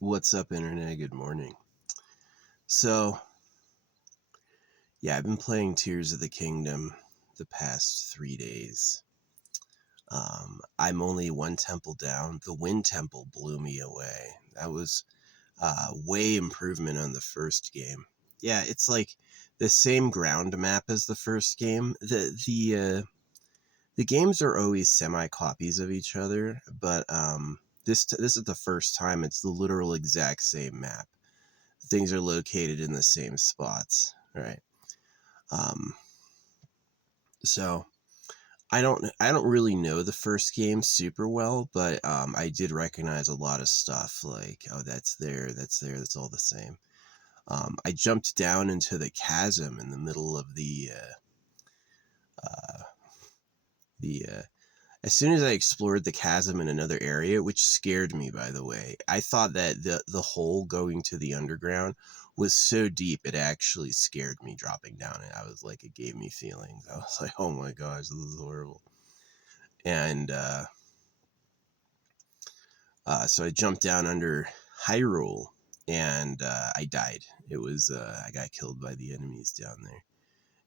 What's up, Internet? Good morning. So, yeah, I've been playing Tears of the Kingdom the past 3 days. I'm only one temple down. The Wind Temple blew me away. That was way improvement on the first game. Yeah, it's like the same ground map as the first game. The games are always semi copies of each other, but this is the first time it's the literal exact same map. Things are located in the same spots, right? Um, so I don't really know the first game super well, but I did recognize a lot of stuff like, oh, that's all the same. I jumped down into the chasm in the middle of the as soon as I explored the chasm in another area, which scared me, by the way. I thought that the hole going to the underground was so deep it actually scared me dropping down it. I was like, it gave me feelings. I was like, oh my gosh, this is horrible. And so I jumped down under Hyrule, and I died. I got killed by the enemies down there.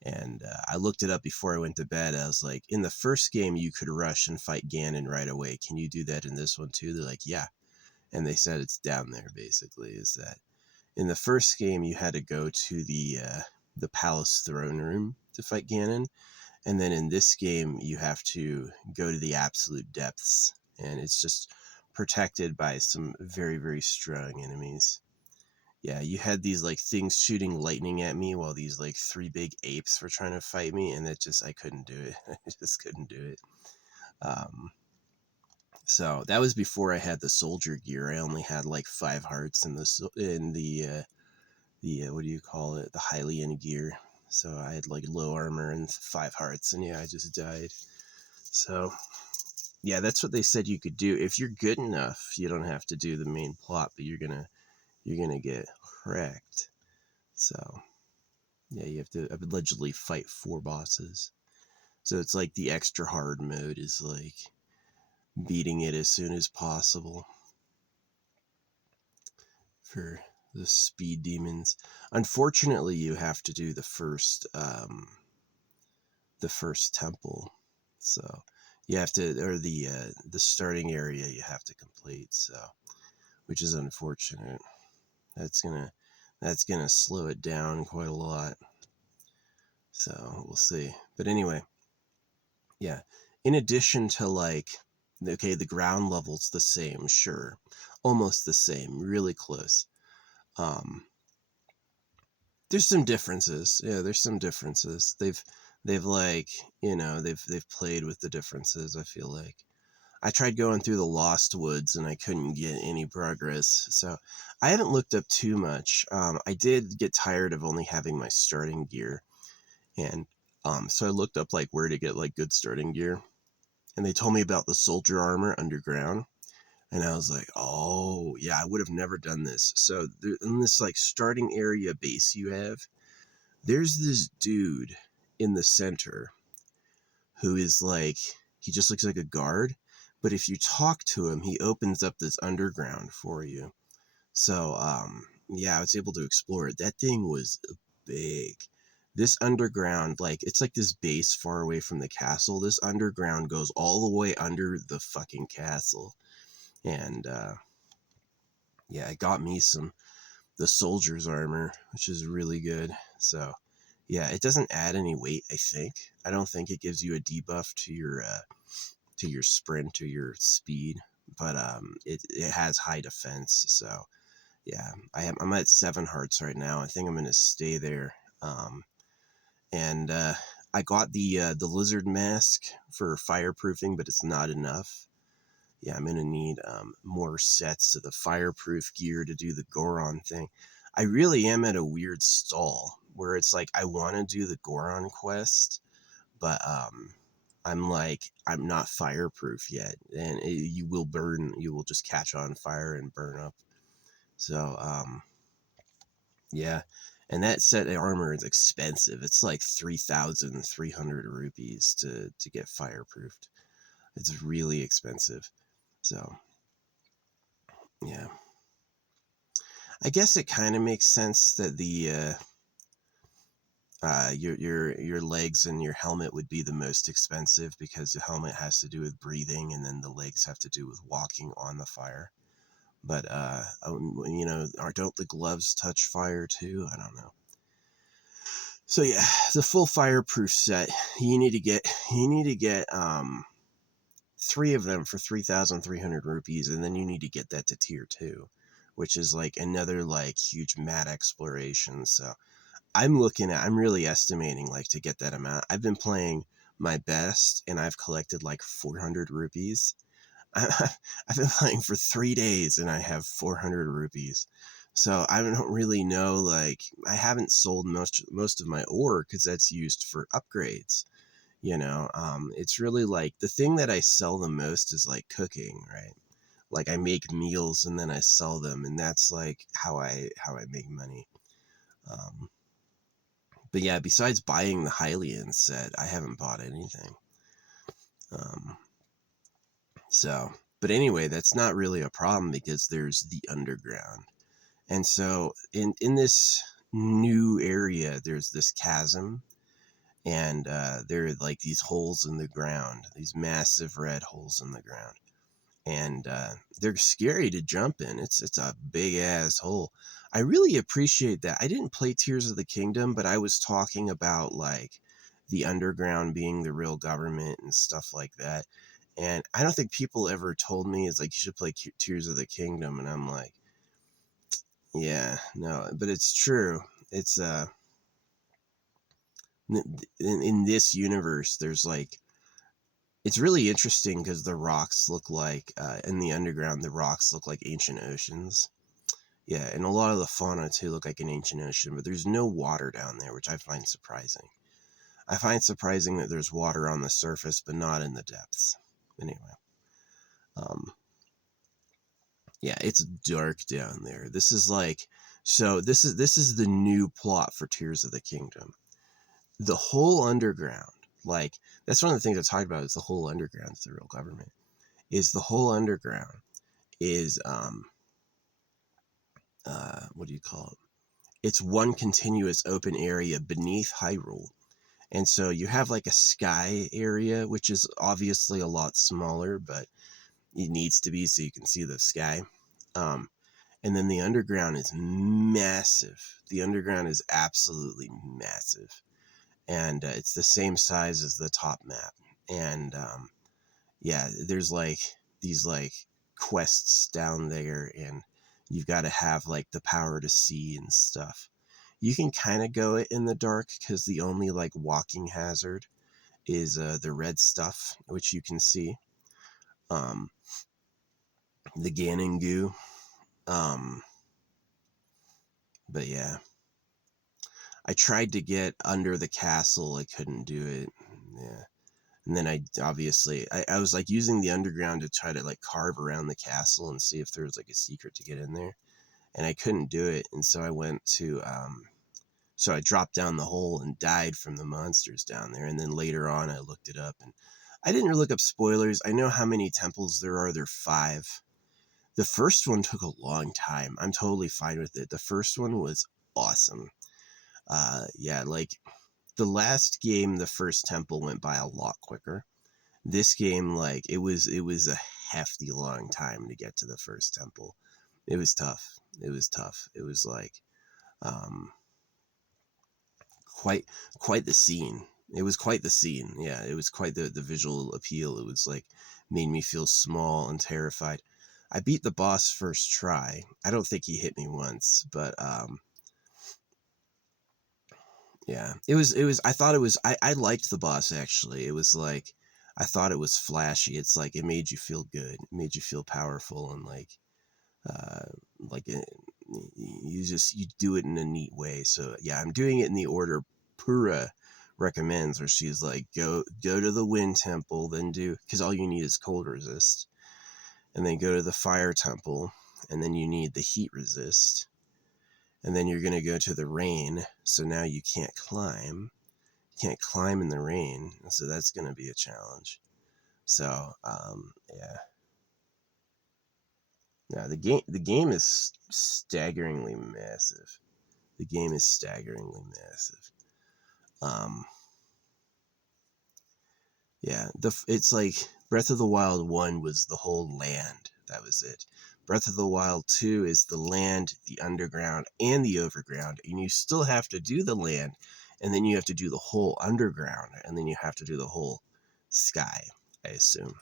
And I looked it up before I went to bed. I was like, in the first game, you could rush and fight Ganon right away. Can you do that in this one too? They're like, yeah. And they said it's down there, basically, is that in the first game, you had to go to the palace throne room to fight Ganon. And then in this game, you have to go to the absolute depths. And it's just protected by some very, very strong enemies. Yeah, you had these like things shooting lightning at me while these like three big apes were trying to fight me, and I couldn't do it. I just couldn't do it. Um, so that was before I had the soldier gear. I only had like 5 hearts in the what do you call it? The Hylian gear. So I had like low armor and 5 hearts, and yeah, I just died. So yeah, that's what they said you could do. If you're good enough, you don't have to do the main plot, but you're gonna get wrecked. So yeah, you have to allegedly fight 4 bosses. So it's like the extra hard mode is like beating it as soon as possible for the speed demons. Unfortunately, you have to do the first temple. So you have to, or the starting area you have to complete. So, which is unfortunate. That's gonna that's gonna slow it down quite a lot. So we'll see. But anyway, yeah. In addition to like, okay, the ground level's the same, sure, almost the same, really close. Um, there's some differences. Yeah, there's some differences. They've like, they've played with the differences. I feel like I tried going through the Lost Woods and I couldn't get any progress. So I haven't looked up too much. I did get tired of only having my starting gear, and so I looked up like where to get like good starting gear, and they told me about the soldier armor underground. And I was like, oh, yeah, I would have never done this. So in this like starting area base you have, there's this dude in the center who is like, he just looks like a guard. But if you talk to him, he opens up this underground for you. So, yeah, I was able to explore it. That thing was big. This underground, like, it's like this base far away from the castle. This underground goes all the way under the fucking castle. And, yeah, it got me the soldier's armor, which is really good. So, yeah, it doesn't add any weight, I think. I don't think it gives you a debuff to your sprint or your speed, but it has high defense. So, yeah, I'm at 7 hearts right now. I think I'm gonna stay there. And I got the lizard mask for fireproofing, but it's not enough. Yeah, I'm gonna need more sets of the fireproof gear to do the Goron thing. I really am at a weird stall where it's like I want to do the Goron quest, but I'm not fireproof yet, and you will burn. You will just catch on fire and burn up. So yeah, and that set of armor is expensive. It's like 3,300 rupees to get fireproofed. It's really expensive. So yeah. I guess it kind of makes sense that your legs and your helmet would be the most expensive, because the helmet has to do with breathing, and then the legs have to do with walking on the fire. But don't the gloves touch fire too? I don't know. So yeah, the full fireproof set. You need to get 3 of them for 3,300 rupees, and then you need to get that to tier 2, which is like another like huge mad exploration. So I'm really estimating like to get that amount. I've been playing my best, and I've collected like 400 rupees. I've been playing for 3 days, and I have 400 rupees. So I don't really know, like, I haven't sold most of my ore because that's used for upgrades. It's really like the thing that I sell the most is like cooking, right? Like I make meals and then I sell them, and that's like how I make money. Um, but yeah, besides buying the Hylian set, I haven't bought anything. Um, so, but anyway, that's not really a problem because there's the underground. And so in this new area, there's this chasm, and there are like these holes in the ground, these massive red holes in the ground. And they're scary to jump in. It's a big ass hole. I really appreciate that. I didn't play Tears of the Kingdom, but I was talking about like the underground being the real government and stuff like that. And I don't think people ever told me it's like you should play Tears of the Kingdom, and I'm like, yeah, no, but it's true. It's in this universe, there's like, it's really interesting because the rocks look like in the underground, the rocks look like ancient oceans. Yeah, and a lot of the fauna too look like an ancient ocean, but there's no water down there, which I find surprising. I find surprising that there's water on the surface, but not in the depths. Anyway, um, yeah, it's dark down there. This is the new plot for Tears of the Kingdom. The whole underground, like that's one of the things I talked about, is the whole underground is the real government. Is the whole underground is what do you call it? It's one continuous open area beneath Hyrule. And so you have like a sky area, which is obviously a lot smaller, but it needs to be so you can see the sky. Um, and then the underground is massive. The underground is absolutely massive. And it's the same size as the top map. And yeah, there's like these like quests down there, and you've got to have like the power to see and stuff. You can kind of go it in the dark because the only like walking hazard is the red stuff, which you can see. Um, the Ganon goo. Um, but yeah, I tried to get under the castle. I couldn't do it. Yeah. And then I was like using the underground to try to like carve around the castle and see if there was like a secret to get in there. And I couldn't do it. And so so I dropped down the hole and died from the monsters down there. And then later on, I looked it up, and I didn't look up spoilers. I know how many temples there are. There are 5. The first one took a long time. I'm totally fine with it. The first one was awesome. Yeah, like the last game, the first temple went by a lot quicker. This game, like it was a hefty long time to get to the first temple. It was tough. It was like um, quite the scene. It was quite the scene. Yeah, it was quite the visual appeal. It was like made me feel small and terrified. I beat the boss first try. I don't think he hit me once, but yeah, it was I thought it was I liked the boss actually. It was like I thought it was flashy. It's like it made you feel good. It made you feel powerful, and uh like it, you do it in a neat way. So yeah, I'm doing it in the order Pura recommends, where she's like go to the wind temple, then do, because all you need is cold resist, and then go to the fire temple, and then you need the heat resist, and then you're going to go to the rain. So now you can't climb in the rain, so that's going to be a challenge. So yeah, Now the game is staggeringly massive. The game is staggeringly massive. Um, yeah, it's like Breath of the Wild 1 was the whole land. That was it. Breath of the Wild 2 is the land, the underground, and the overground. And you still have to do the land, and then you have to do the whole underground, and then you have to do the whole sky, I assume.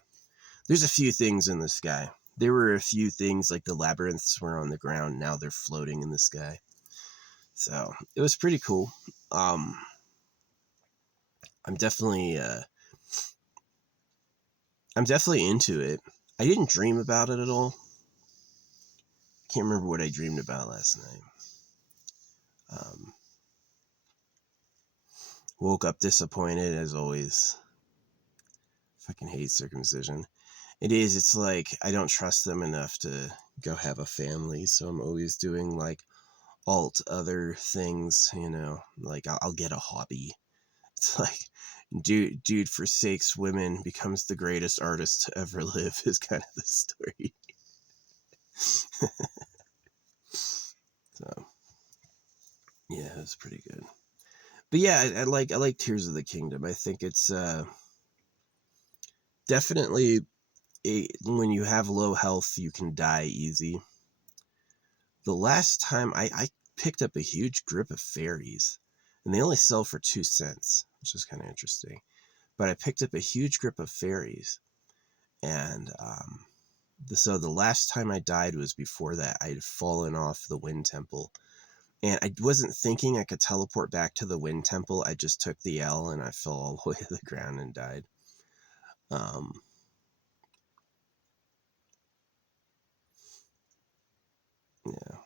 There's a few things in the sky. There were a few things like the labyrinths were on the ground. Now they're floating in the sky. So it was pretty cool. Um, I'm definitely I'm definitely into it. I didn't dream about it at all. Can't remember what I dreamed about last night. Um, Woke up disappointed as always. Fucking hate circumcision. It is. It's like I don't trust them enough to go have a family, so I'm always doing like alt other things. Like I'll get a hobby. It's like dude forsakes women, becomes the greatest artist to ever live is kind of the story. So yeah, it was pretty good. But yeah, I like Tears of the Kingdom. I think it's definitely when you have low health, you can die easy. The last time I picked up a huge grip of fairies, and they only sell for 2 cents, which is kind of interesting. But I picked up a huge grip of fairies, and so the last time I died was before that. I'd fallen off the Wind Temple, and I wasn't thinking I could teleport back to the Wind Temple. I just took the L, and I fell all the way to the ground and died. Um, yeah.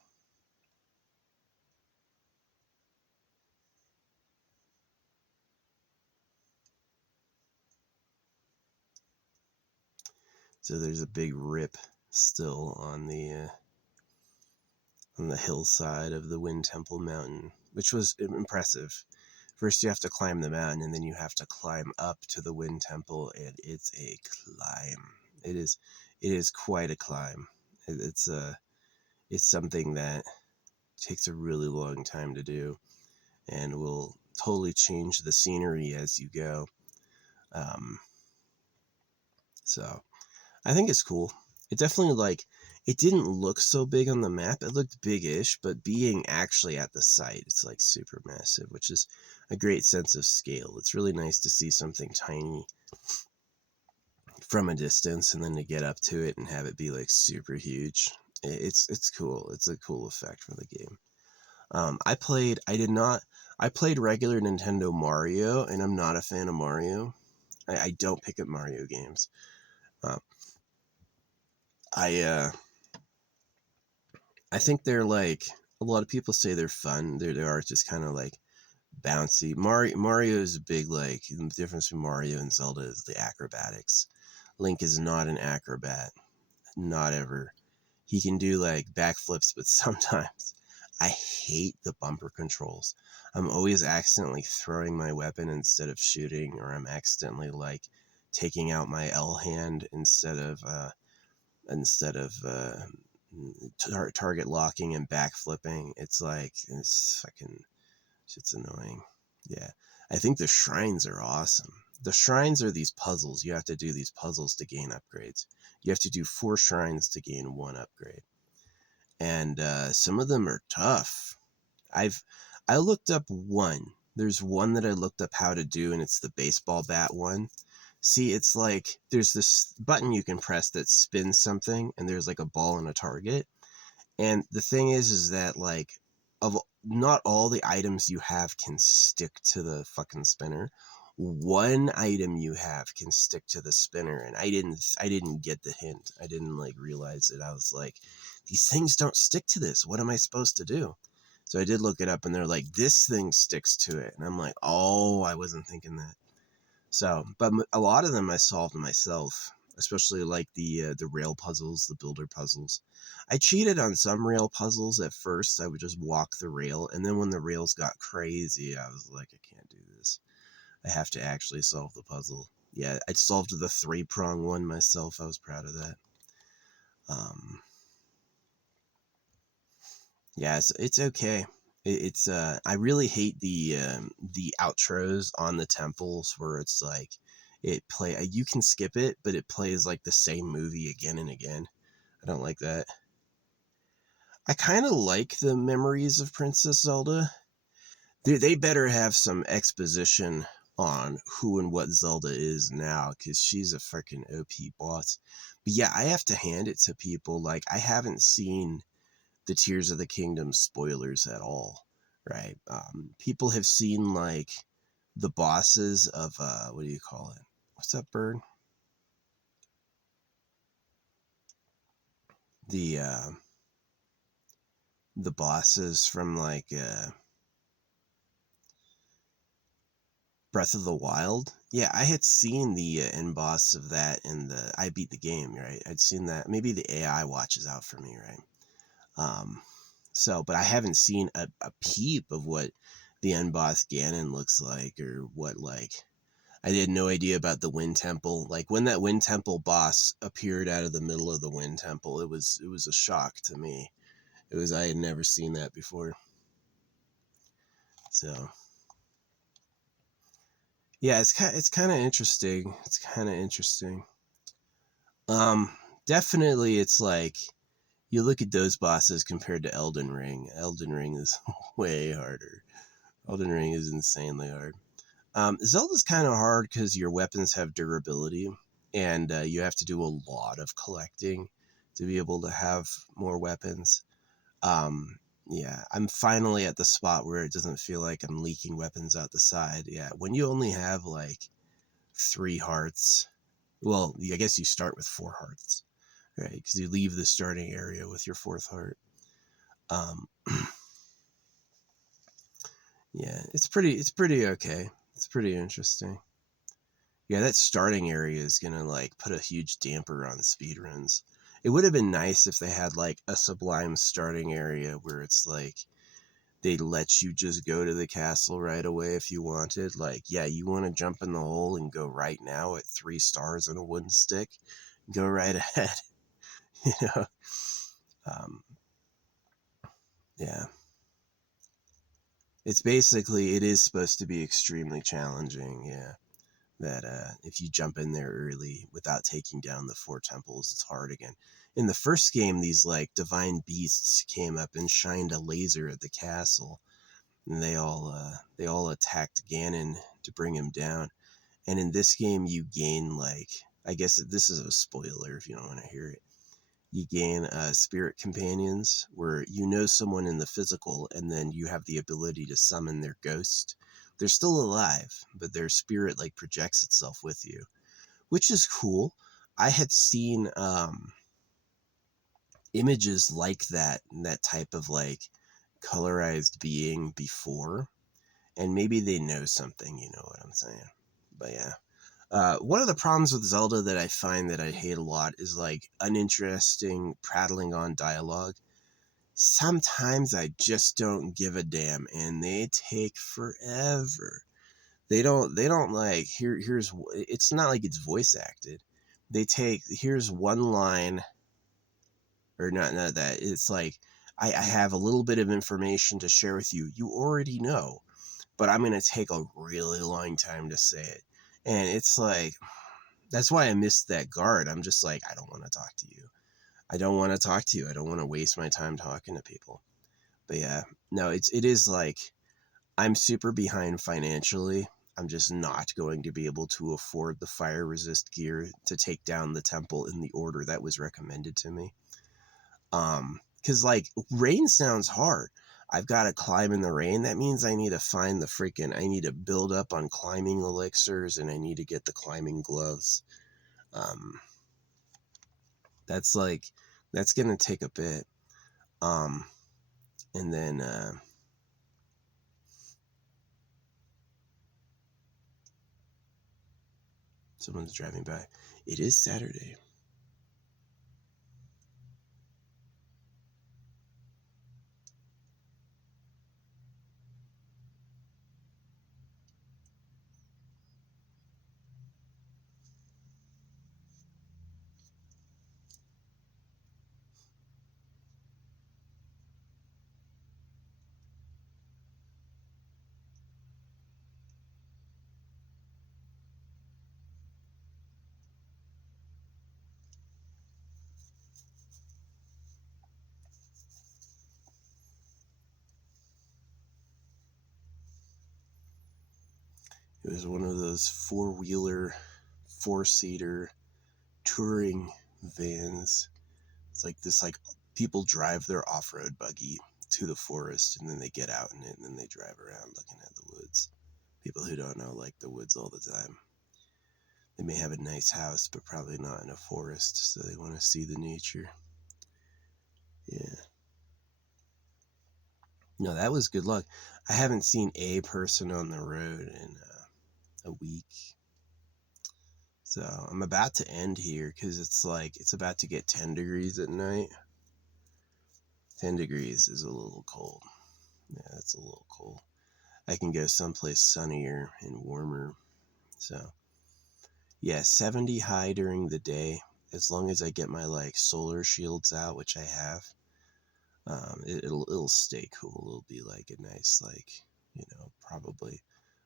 So there's a big rip still on the hillside of the Wind Temple Mountain, which was impressive. First, you have to climb the mountain, and then you have to climb up to the Wind Temple, and it's a climb. It is quite a climb. It's something that takes a really long time to do, and will totally change the scenery as you go. Um, so I think it's cool. It definitely it didn't look so big on the map. It looked big-ish, but being actually at the site, it's like super massive, which is a great sense of scale. It's really nice to see something tiny from a distance and then to get up to it and have it be like super huge. It's cool. It's a cool effect for the game. I played regular Nintendo Mario, and I'm not a fan of Mario. I don't pick up Mario games. Uh, I I think they're like a lot of people say they're fun. They are just kind of like bouncy. Mario is big. Like the difference between Mario and Zelda is the acrobatics. Link is not an acrobat, not ever. He can do like backflips, but sometimes I hate the bumper controls. I'm always accidentally throwing my weapon instead of shooting, or I'm accidentally like taking out my L hand instead of target locking and backflipping. It's fucking shit's annoying. Yeah, I think the shrines are awesome. The shrines are these puzzles. You have to do these puzzles to gain upgrades. You have to do 4 shrines to gain 1 upgrade, and some of them are tough. I looked up one. There's one that I looked up how to do, and it's the baseball bat one. See, it's like there's this button you can press that spins something, and there's like a ball and a target. And the thing is that like of not all the items you have can stick to the fucking spinner. One item you have can stick to the spinner, and I didn't get the hint. I didn't like realize it. I was like, these things don't stick to this. What am I supposed to do? So I did look it up, and they're like, this thing sticks to it. And I'm like, oh, I wasn't thinking that. So, but a lot of them I solved myself, especially like the rail puzzles, the builder puzzles. I cheated on some rail puzzles at first. I would just walk the rail, and then when the rails got crazy, I was like, I can't do this. I have to actually solve the puzzle. Yeah, I solved the 3-prong one myself. I was proud of that. Um, Yeah, it's okay. It's I really hate the outros on the temples where it's like it play you can skip it, but it plays like the same movie again and again. I don't like that. I kind of like the Memories of Princess Zelda. They better have some exposition on who and what Zelda is now, because she's a freaking OP boss. But yeah, I have to hand it to people. Like, I haven't seen the Tears of the Kingdom spoilers at all, right? People have seen like the bosses of what do you call it? What's that bird? The the bosses from like Breath of the Wild. Yeah, I had seen the end boss of that in the I beat the game, right? I'd seen that. Maybe the AI watches out for me, right? Um, so, but I haven't seen a peep of what the end boss Ganon looks like, or what like I had no idea about the Wind Temple. Like when that Wind Temple boss appeared out of the middle of the Wind Temple, it was a shock to me. It was I had never seen that before. So yeah, it's kind of interesting. It's kind of interesting. Um, Definitely, it's like you look at those bosses compared to Elden Ring. Elden Ring is way harder. Elden Ring is insanely hard. Zelda's kind of hard because your weapons have durability, and you have to do a lot of collecting to be able to have more weapons. Um, yeah, I'm finally at the spot where it doesn't feel like I'm leaking weapons out the side. Yeah, when you only have like 3 hearts, well, I guess you start with 4 hearts, right? Because you leave the starting area with your fourth heart. Um, yeah, it's pretty okay. It's pretty interesting. Yeah, that starting area is gonna like put a huge damper on speedruns. It would have been nice if they had like a Sublime starting area where it's like they let you just go to the castle right away if you wanted. Like, yeah, you want to jump in the hole and go right now at 3 stars and a wooden stick, go right ahead. you know, um, yeah, it's basically it is supposed to be extremely challenging. Yeah, that if you jump in there early without taking down the 4 temples, it's hard again. In the first game, these like divine beasts came up and shined a laser at the castle, and they all attacked Ganon to bring him down. And in this game, you gain like I guess this is a spoiler if you don't want to hear it. You gain spirit companions where you know someone in the physical, and then you have the ability to summon their ghost. They're still alive, but their spirit like projects itself with you, which is cool. I had seen images like that type of like colorized being before, and maybe they know something, you know what I'm saying? But yeah. One of the problems with Zelda that I find that I hate a lot is like uninteresting prattling on dialogue. Sometimes I just don't give a damn, and they take forever. They don't like here's it's not like it's voice acted. They take here's one line, or not that it's like I have a little bit of information to share with you. You already know, but I'm gonna take a really long time to say it, and it's like that's why I missed that guard. I'm just like I don't want to talk to you. I don't want to talk to you. I don't want to waste my time talking to people. But yeah, no, it is like I'm super behind financially. I'm just not going to be able to afford the fire resist gear to take down the temple in the order that was recommended to me. Cuz like rain sounds hard. I've got to climb in the rain. That means I need to find the freaking I need to build up on climbing elixirs, and I need to get the climbing gloves. Um that's like that's going to take a bit. Um and then someone's driving by. It is Saturday. It was one of those four-wheeler, four-seater touring vans. It's like this, like, people drive their off-road buggy to the forest, and then they get out in it, and then they drive around looking at the woods. People who don't know like the woods all the time. They may have a nice house, but probably not in a forest, so they want to see the nature. Yeah. No, that was good luck. I haven't seen a person on the road in a week. So I'm about to end here because it's about to get 10 degrees at night. 10 degrees is a little cold. Yeah, it's a little cold. I can go someplace sunnier and warmer. So, yeah, 70 high during the day. As long as I get my, like, solar shields out, which I have, it'll stay cool. It'll be, like, a nice, like, probably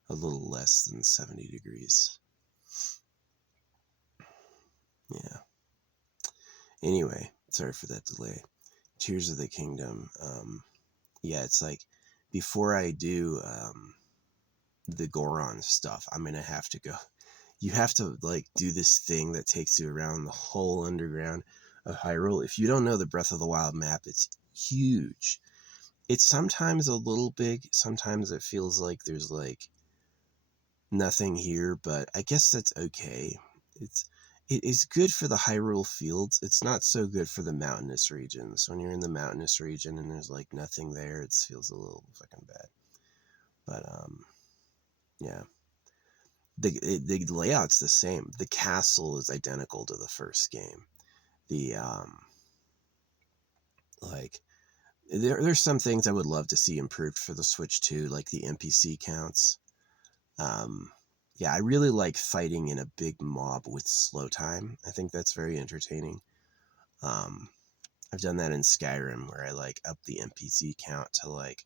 a little less than 70 degrees. Yeah. Anyway, sorry for that delay. Tears of the Kingdom. Yeah, it's like, before I do the Goron stuff, I'm gonna have to go. You have to, like, do this thing that takes you around the whole underground of Hyrule. If you don't know the Breath of the Wild map, it's huge. It's sometimes a little big. Sometimes it feels like there's, like, nothing here, but I guess that's okay. It is good for the Hyrule fields. It's not so good for the mountainous regions. When you're in the mountainous region and there's, like, nothing there, it feels a little fucking bad. But yeah, the layout's the same. The castle is identical to the first game. The like, there's some things I would love to see improved for the Switch too, like the NPC counts. Yeah, I really like fighting in a big mob with slow time. I think that's very entertaining. I've done that in Skyrim where I, like, up the NPC count to, like,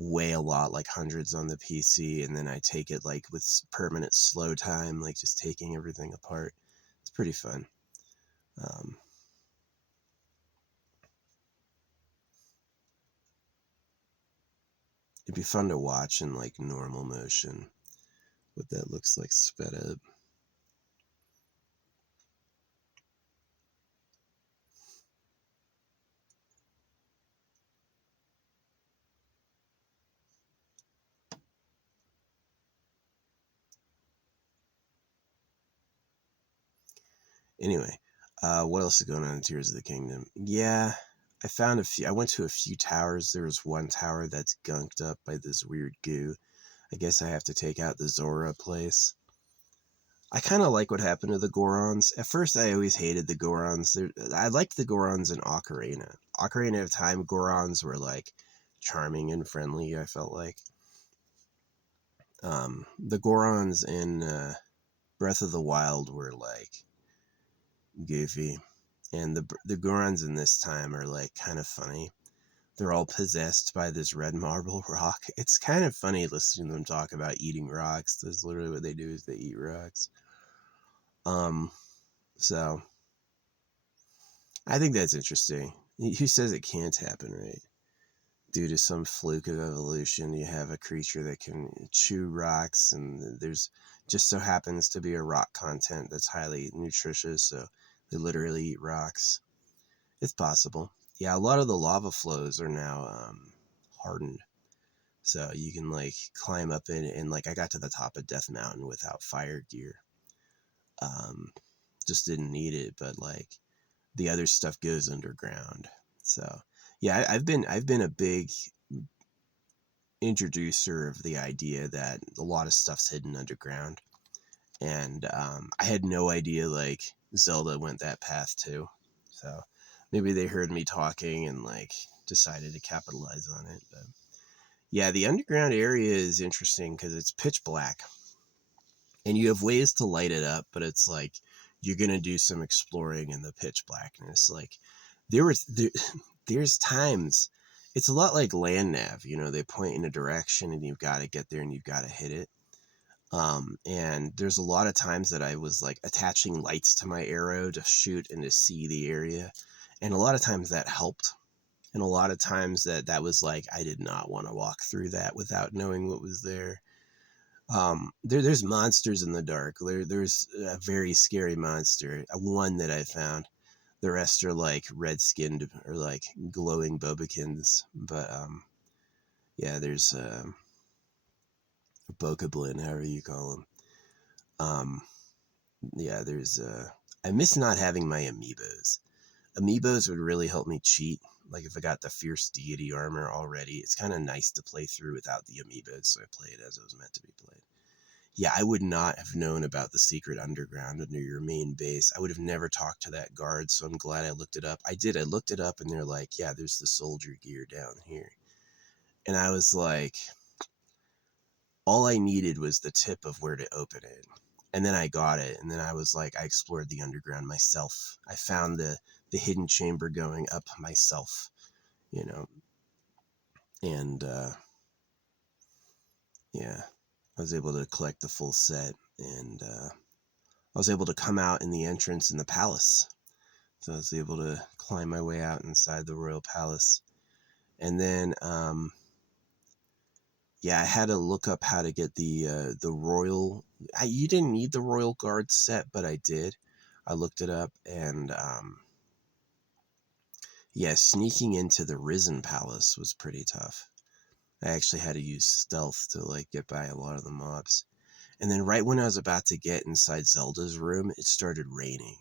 way a lot, like hundreds on the PC, and then I take it, like, with permanent slow time, like just taking everything apart. It's pretty fun. It'd be fun to watch in, like, normal motion, what that looks like sped up. Anyway, what else is going on in Tears of the Kingdom? Yeah, I went to a few towers. There was one tower that's gunked up by this weird goo. I guess I have to take out the Zora place. I kind of like what happened to the Gorons. At first, I always hated the Gorons. I liked the Gorons in Ocarina. Ocarina of Time Gorons were, like, charming and friendly, I felt like. The Gorons in Breath of the Wild were, like, goofy. And the Gorons in this time are, like, kind of funny. They're all possessed by this red marble rock. It's kind of funny listening to them talk about eating rocks. That's literally what they do, is they eat rocks. So I think that's interesting. Who says it can't happen, right? Due to some fluke of evolution, you have a creature that can chew rocks, and there's just so happens to be a rock content that's highly nutritious, so they literally eat rocks. It's possible. Yeah, a lot of the lava flows are now hardened, so you can, like, climb up in it, and, like, I got to the top of Death Mountain without fire gear. Just didn't need it, but, like, the other stuff goes underground. So yeah, I've been a big introducer of the idea that a lot of stuff's hidden underground, and I had no idea, like, Zelda went that path too. So maybe they heard me talking and, like, decided to capitalize on it. But yeah, the underground area is interesting because it's pitch black, and you have ways to light it up, but it's like you're gonna do some exploring in the pitch blackness. Like, there's times it's a lot like land nav. They point in a direction and you've got to get there and you've got to hit it. And there's a lot of times that I was, like, attaching lights to my arrow to shoot and to see the area, and a lot of times that helped, and a lot of times that was like I did not want to walk through that without knowing what was there. There's monsters in the dark. There's a very scary monster, one that I found. The rest are like red skinned or like glowing Bobekins. But yeah, there's Bokoblin, however you call them. Yeah, there's I miss not having my amiibos. Amiibos would really help me cheat. Like if I got the Fierce Deity armor already, it's kind of nice to play through without the amiibos, so I play it as it was meant to be played. Yeah, I would not have known about the secret underground under your main base. I would have never talked to that guard, so I'm glad I looked it up. I did. I looked it up, and they're like, yeah, there's the soldier gear down here. And I was like, all I needed was the tip of where to open it. And then I got it, and then I was like, I explored the underground myself. I found the hidden chamber going up myself, you know. And yeah, I was able to collect the full set, and I was able to come out in the entrance in the palace. So I was able to climb my way out inside the royal palace. And then, yeah, I had to look up how to get the royal. You didn't need the royal guard set, but I did. I looked it up, and yeah, sneaking into the Risen Palace was pretty tough. I actually had to use stealth to like get by a lot of the mobs. And then right when I was about to get inside Zelda's room, it started raining.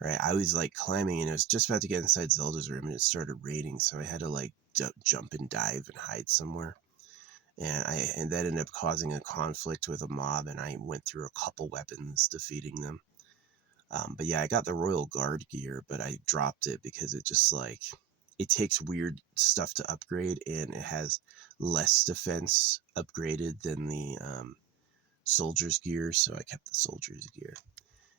Right, I was like climbing, and I was just about to get inside Zelda's room, and it started raining, so I had to like jump and dive and hide somewhere. And that ended up causing a conflict with a mob, and I went through a couple weapons defeating them. But yeah, I got the Royal Guard gear, but I dropped it because it just like it takes weird stuff to upgrade, and it has less defense upgraded than the soldier's gear, so I kept the soldier's gear.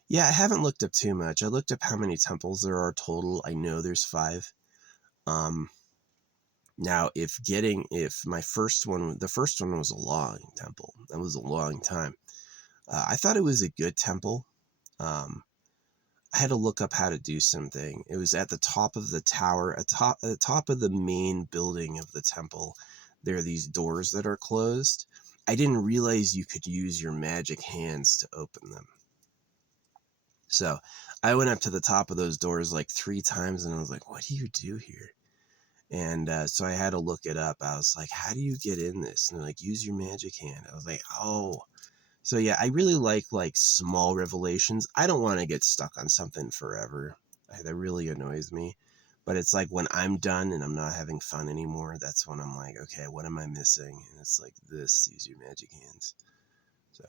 Yeah, I haven't looked up too much. I looked up how many temples there are total. I know there's 5. Now if my the first one was a long temple. That was a long time. I thought it was a good temple. I had to look up how to do something. It was at the top of the tower, at the top of the main building of the temple. There are these doors that are closed. I didn't realize you could use your magic hands to open them. So I went up to the top of those doors like 3 times, and I was like, what do you do here? And so I had to look it up. I was like, how do you get in this? And they're like, use your magic hand. I was like, oh. So yeah, I really like small revelations. I don't want to get stuck on something forever. That really annoys me. But it's like when I'm done and I'm not having fun anymore, that's when I'm like, okay, what am I missing? And it's like this, use your magic hands. So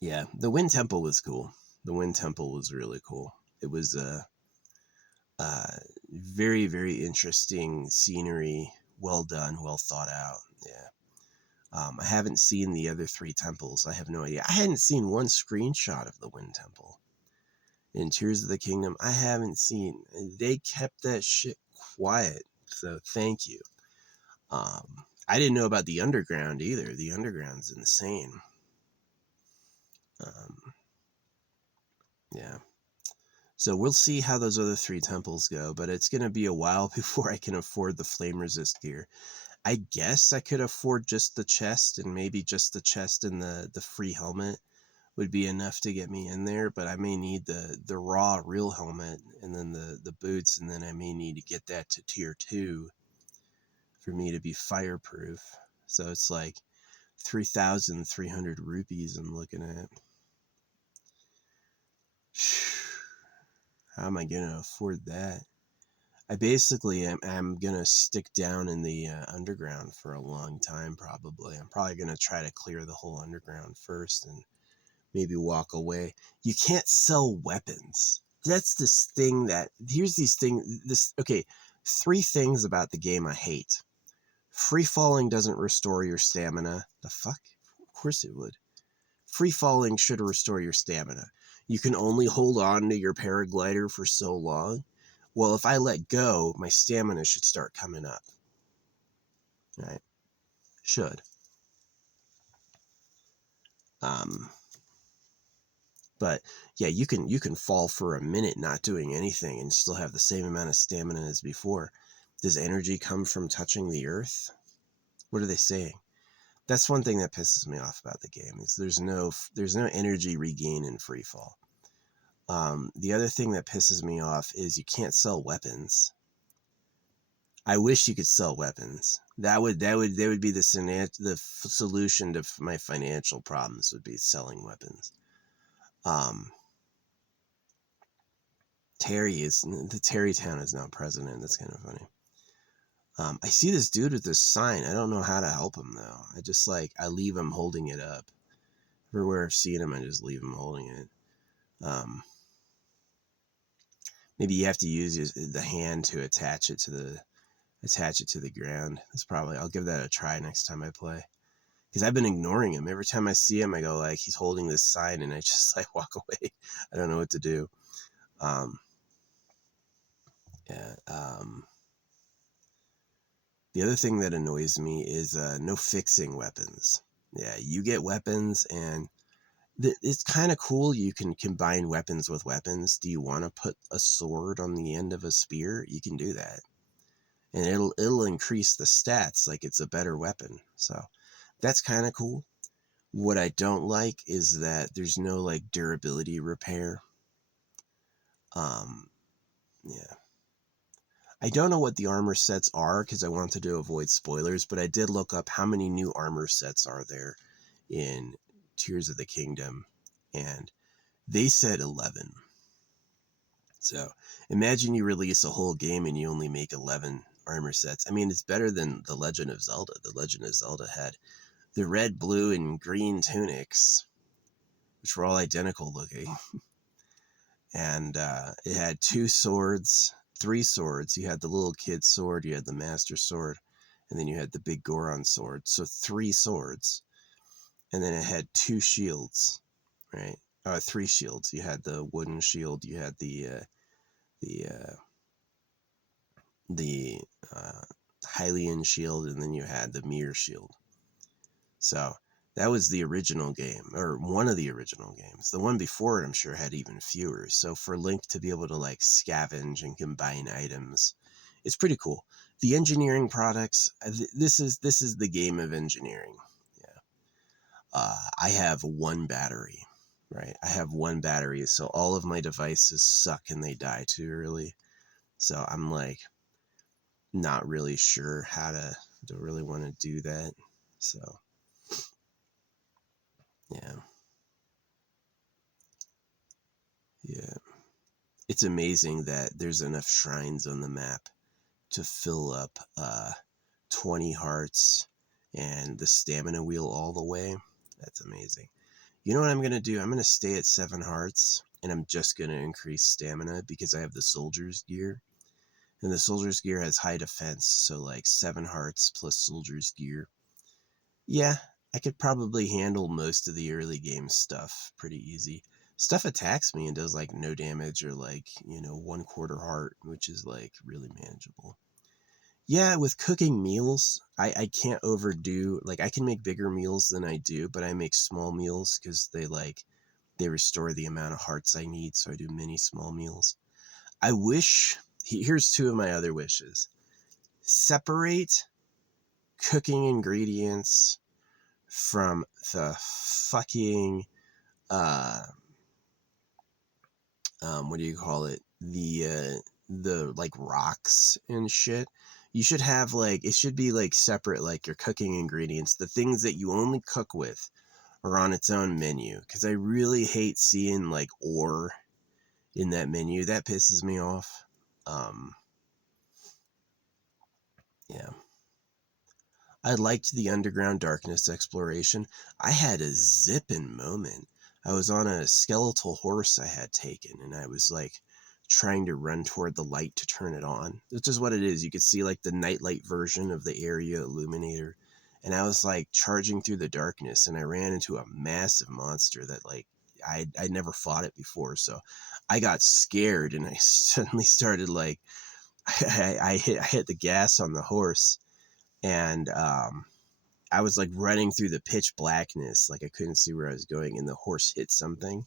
yeah, the Wind Temple was cool. The Wind Temple was really cool. It was very, very interesting scenery. Well done, well thought out. Yeah. I haven't seen the other 3 temples. I have no idea. I hadn't seen one screenshot of the Wind Temple. In Tears of the Kingdom, I haven't seen. They kept that shit quiet. So thank you. I didn't know about the underground either. The underground's insane. Yeah. So we'll see how those other 3 temples go, but it's going to be a while before I can afford the flame resist gear. I guess I could afford just the chest, and maybe just the chest and the free helmet would be enough to get me in there, but I may need the raw real helmet and then the boots, and then I may need to get that to tier 2 for me to be fireproof. So it's like 3,300 rupees I'm looking at. How am I going to afford that? I basically am going to stick down in the underground for a long time, probably. I'm probably going to try to clear the whole underground first and maybe walk away. You can't sell weapons. That's this thing that... Here's these things... Okay, 3 things about the game I hate. Free falling doesn't restore your stamina. The fuck? Of course it would. Free falling should restore your stamina. You can only hold on to your paraglider for so long. Well, if I let go, my stamina should start coming up. Right? Should. But yeah, you can fall for a minute not doing anything and still have the same amount of stamina as before. Does energy come from touching the earth? What are they saying? That's one thing that pisses me off about the game is there's no energy regain in free fall. The other thing that pisses me off is you can't sell weapons. I wish you could sell weapons. That would be the solution to my financial problems would be selling weapons. Terrytown is now president. That's kind of funny. I see this dude with this sign. I don't know how to help him though. I leave him holding it up. Everywhere I've seen him, I just leave him holding it. Maybe you have to use the hand to attach it to the ground. I'll give that a try next time I play. Because I've been ignoring him. Every time I see him, I go like, he's holding this sign, and I just like walk away. I don't know what to do. The other thing that annoys me is no fixing weapons. Yeah, you get weapons, and it's kind of cool. You can combine weapons with weapons. Do you want to put a sword on the end of a spear? You can do that, and it'll increase the stats like it's a better weapon. So that's kind of cool. What I don't like is that there's no like durability repair. Yeah. I don't know what the armor sets are because I wanted to avoid spoilers, but I did look up how many new armor sets are there in Tears of the Kingdom, and they said 11. So imagine you release a whole game and you only make 11 armor sets. I mean, it's better than The Legend of Zelda. The Legend of Zelda had the red, blue, and green tunics, which were all identical looking. And it had 2 swords, 3 swords. You had the little kid sword, you had the master sword, and then you had the big Goron sword. So 3 swords. And then it had 2 shields, right? 3 shields. You had the wooden shield, you had the Hylian shield, and then you had the Mir shield. So that was the original game, or one of the original games. The one before it, I'm sure, had even fewer. So for Link to be able to like scavenge and combine items, it's pretty cool. The engineering products, this is the game of engineering. Yeah. I have 1 battery, right? I have 1 battery, so all of my devices suck and they die too early. So I'm like not really sure how to really want to do that. So yeah. Yeah. It's amazing that there's enough shrines on the map to fill up 20 hearts and the stamina wheel all the way. That's amazing. You know what I'm going to do? I'm going to stay at 7 hearts, and I'm just going to increase stamina because I have the soldier's gear. And the soldier's gear has high defense, so like 7 hearts plus soldier's gear. Yeah, I could probably handle most of the early game stuff pretty easy. Stuff attacks me and does like no damage or like, 1/4 heart, which is like really manageable. Yeah, with cooking meals, I can't overdo, like I can make bigger meals than I do, but I make small meals because they restore the amount of hearts I need, so I do mini small meals. I wish, here's 2 of my other wishes. Separate cooking ingredients from the fucking what do you call it, the like rocks and shit. You should have like, it should be like separate, like your cooking ingredients, the things that you only cook with are on its own menu, because I really hate seeing like ore in that menu. That pisses me off. Yeah, I liked the Underground Darkness exploration. I had a zippin' moment. I was on a skeletal horse I had taken, and I was like trying to run toward the light to turn it on, which is what it is. You could see like the nightlight version of the area illuminator. And I was like charging through the darkness, and I ran into a massive monster that like I'd never fought it before. So I got scared, and I suddenly started like, I hit the gas on the horse, and I was like running through the pitch blackness, like I couldn't see where I was going, and the horse hit something,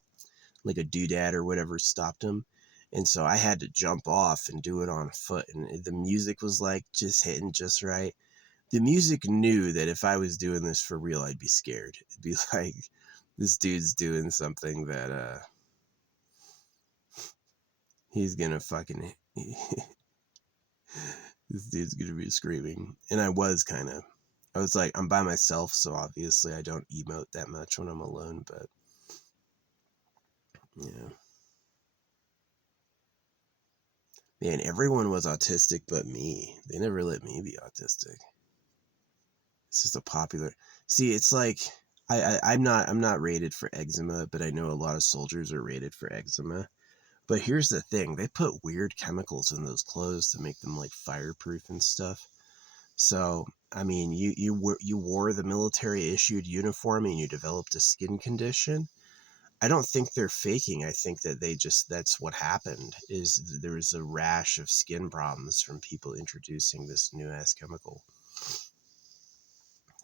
like a doodad or whatever, stopped him, and so I had to jump off and do it on foot, and the music was like just hitting just right. the music knew that if I was doing this for real, I'd be scared. It'd be like, this dude's doing something that he's gonna fucking this dude's gonna be screaming. And I was like, I'm by myself, so obviously I don't emote that much when I'm alone, but yeah. Man, everyone was autistic but me. They never let me be autistic. It's just a popular. See, it's like I'm not rated for eczema, but I know a lot of soldiers are rated for eczema. But here's the thing: they put weird chemicals in those clothes to make them like fireproof and stuff. So I mean, you wore the military issued uniform and you developed a skin condition. I don't think they're faking. I think that that's what happened. Is there was a rash of skin problems from people introducing this new ass chemical.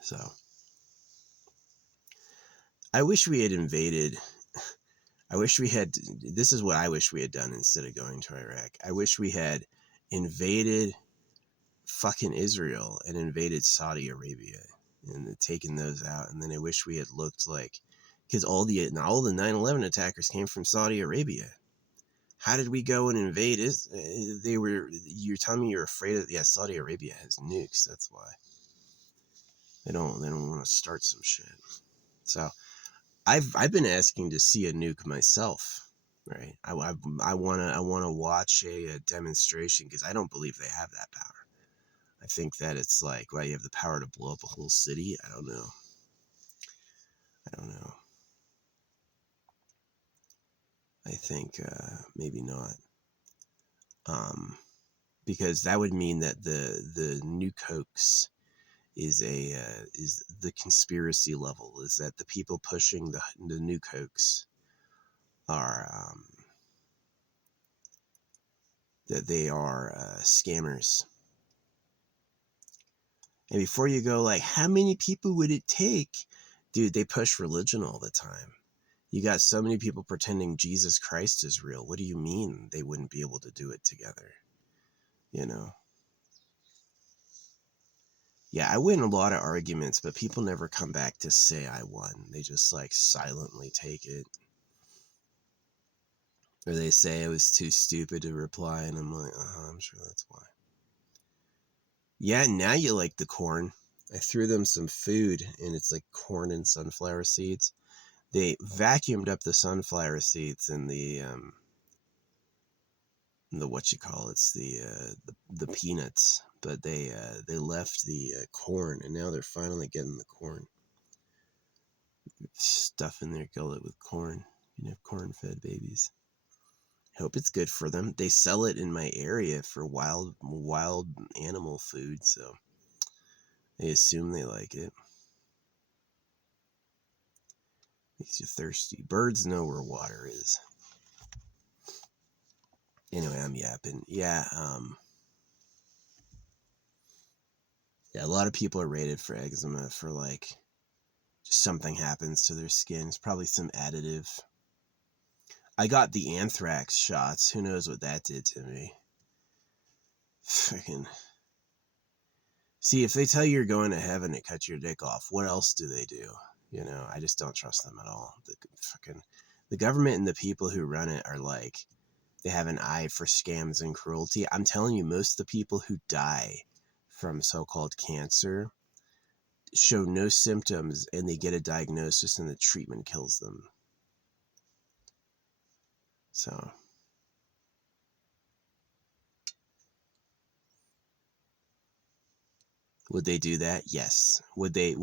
So I wish we had invaded. I wish we had. This is what I wish we had done instead of going to Iraq. I wish we had invaded fucking Israel and invaded Saudi Arabia and taken those out. And then I wish we had looked like, because all the 9/11 attackers came from Saudi Arabia. How did we go and invade? You're telling me you're afraid of? Yeah, Saudi Arabia has nukes. That's why they don't want to start some shit. So I've been asking to see a nuke myself, right? I wanna watch a demonstration because I don't believe they have that power. I think that it's like, well, you have the power to blow up a whole city. I don't know. I think maybe not. Because that would mean that the nuke hoax is is the conspiracy level. Is that the people pushing the nuke hoax are that they are scammers. And before you go like, how many people would it take? Dude, they push religion all the time. You got so many people pretending Jesus Christ is real. What do you mean they wouldn't be able to do it together? You know? Yeah, I win a lot of arguments, but people never come back to say I won. They just like silently take it. Or they say I was too stupid to reply, and I'm like, I'm sure that's why. Yeah, now you like the corn. I threw them some food, and it's like corn and sunflower seeds. They vacuumed up the sunflower seeds and the what you call it's the peanuts, but they left the corn, and now they're finally getting the corn. Stuffing their gullet with corn. You can have corn-fed babies. Hope it's good for them. They sell it in my area for wild animal food, so they assume they like it. Makes you thirsty. Birds know where water is. Anyway, I'm yapping. Yeah, a lot of people are rated for eczema for like just something happens to their skin. It's probably some additive. I got the anthrax shots. Who knows what that did to me? Freaking. See, if they tell you you're going to heaven to cut your dick off, what else do they do? You know, I just don't trust them at all. The government and the people who run it are like, they have an eye for scams and cruelty. I'm telling you, most of the people who die from so-called cancer show no symptoms, and they get a diagnosis and the treatment kills them. So would they do that? Yes. Would they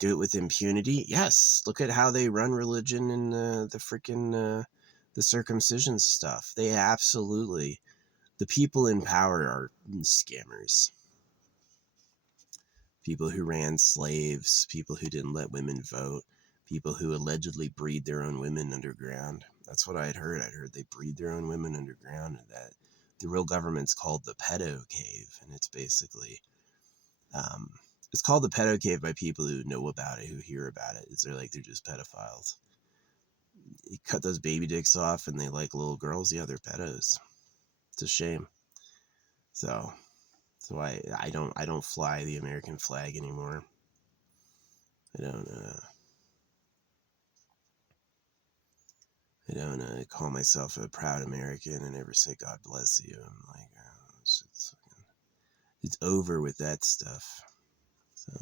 do it with impunity? Yes. Look at how they run religion and the freaking the circumcision stuff. They absolutely, the people in power are scammers. People who ran slaves, people who didn't let women vote, people who allegedly breed their own women underground. That's what I'd heard. I'd heard they breed their own women underground, and that the real government's called the pedo cave, and it's basically it's called the pedo cave by people who know about it, who hear about it. They're just pedophiles. You cut those baby dicks off and they like little girls. Yeah, they're pedos. It's a shame. So So I don't fly the American flag anymore. I don't call myself a proud American and ever say God bless you. I'm like, it's over with that stuff. So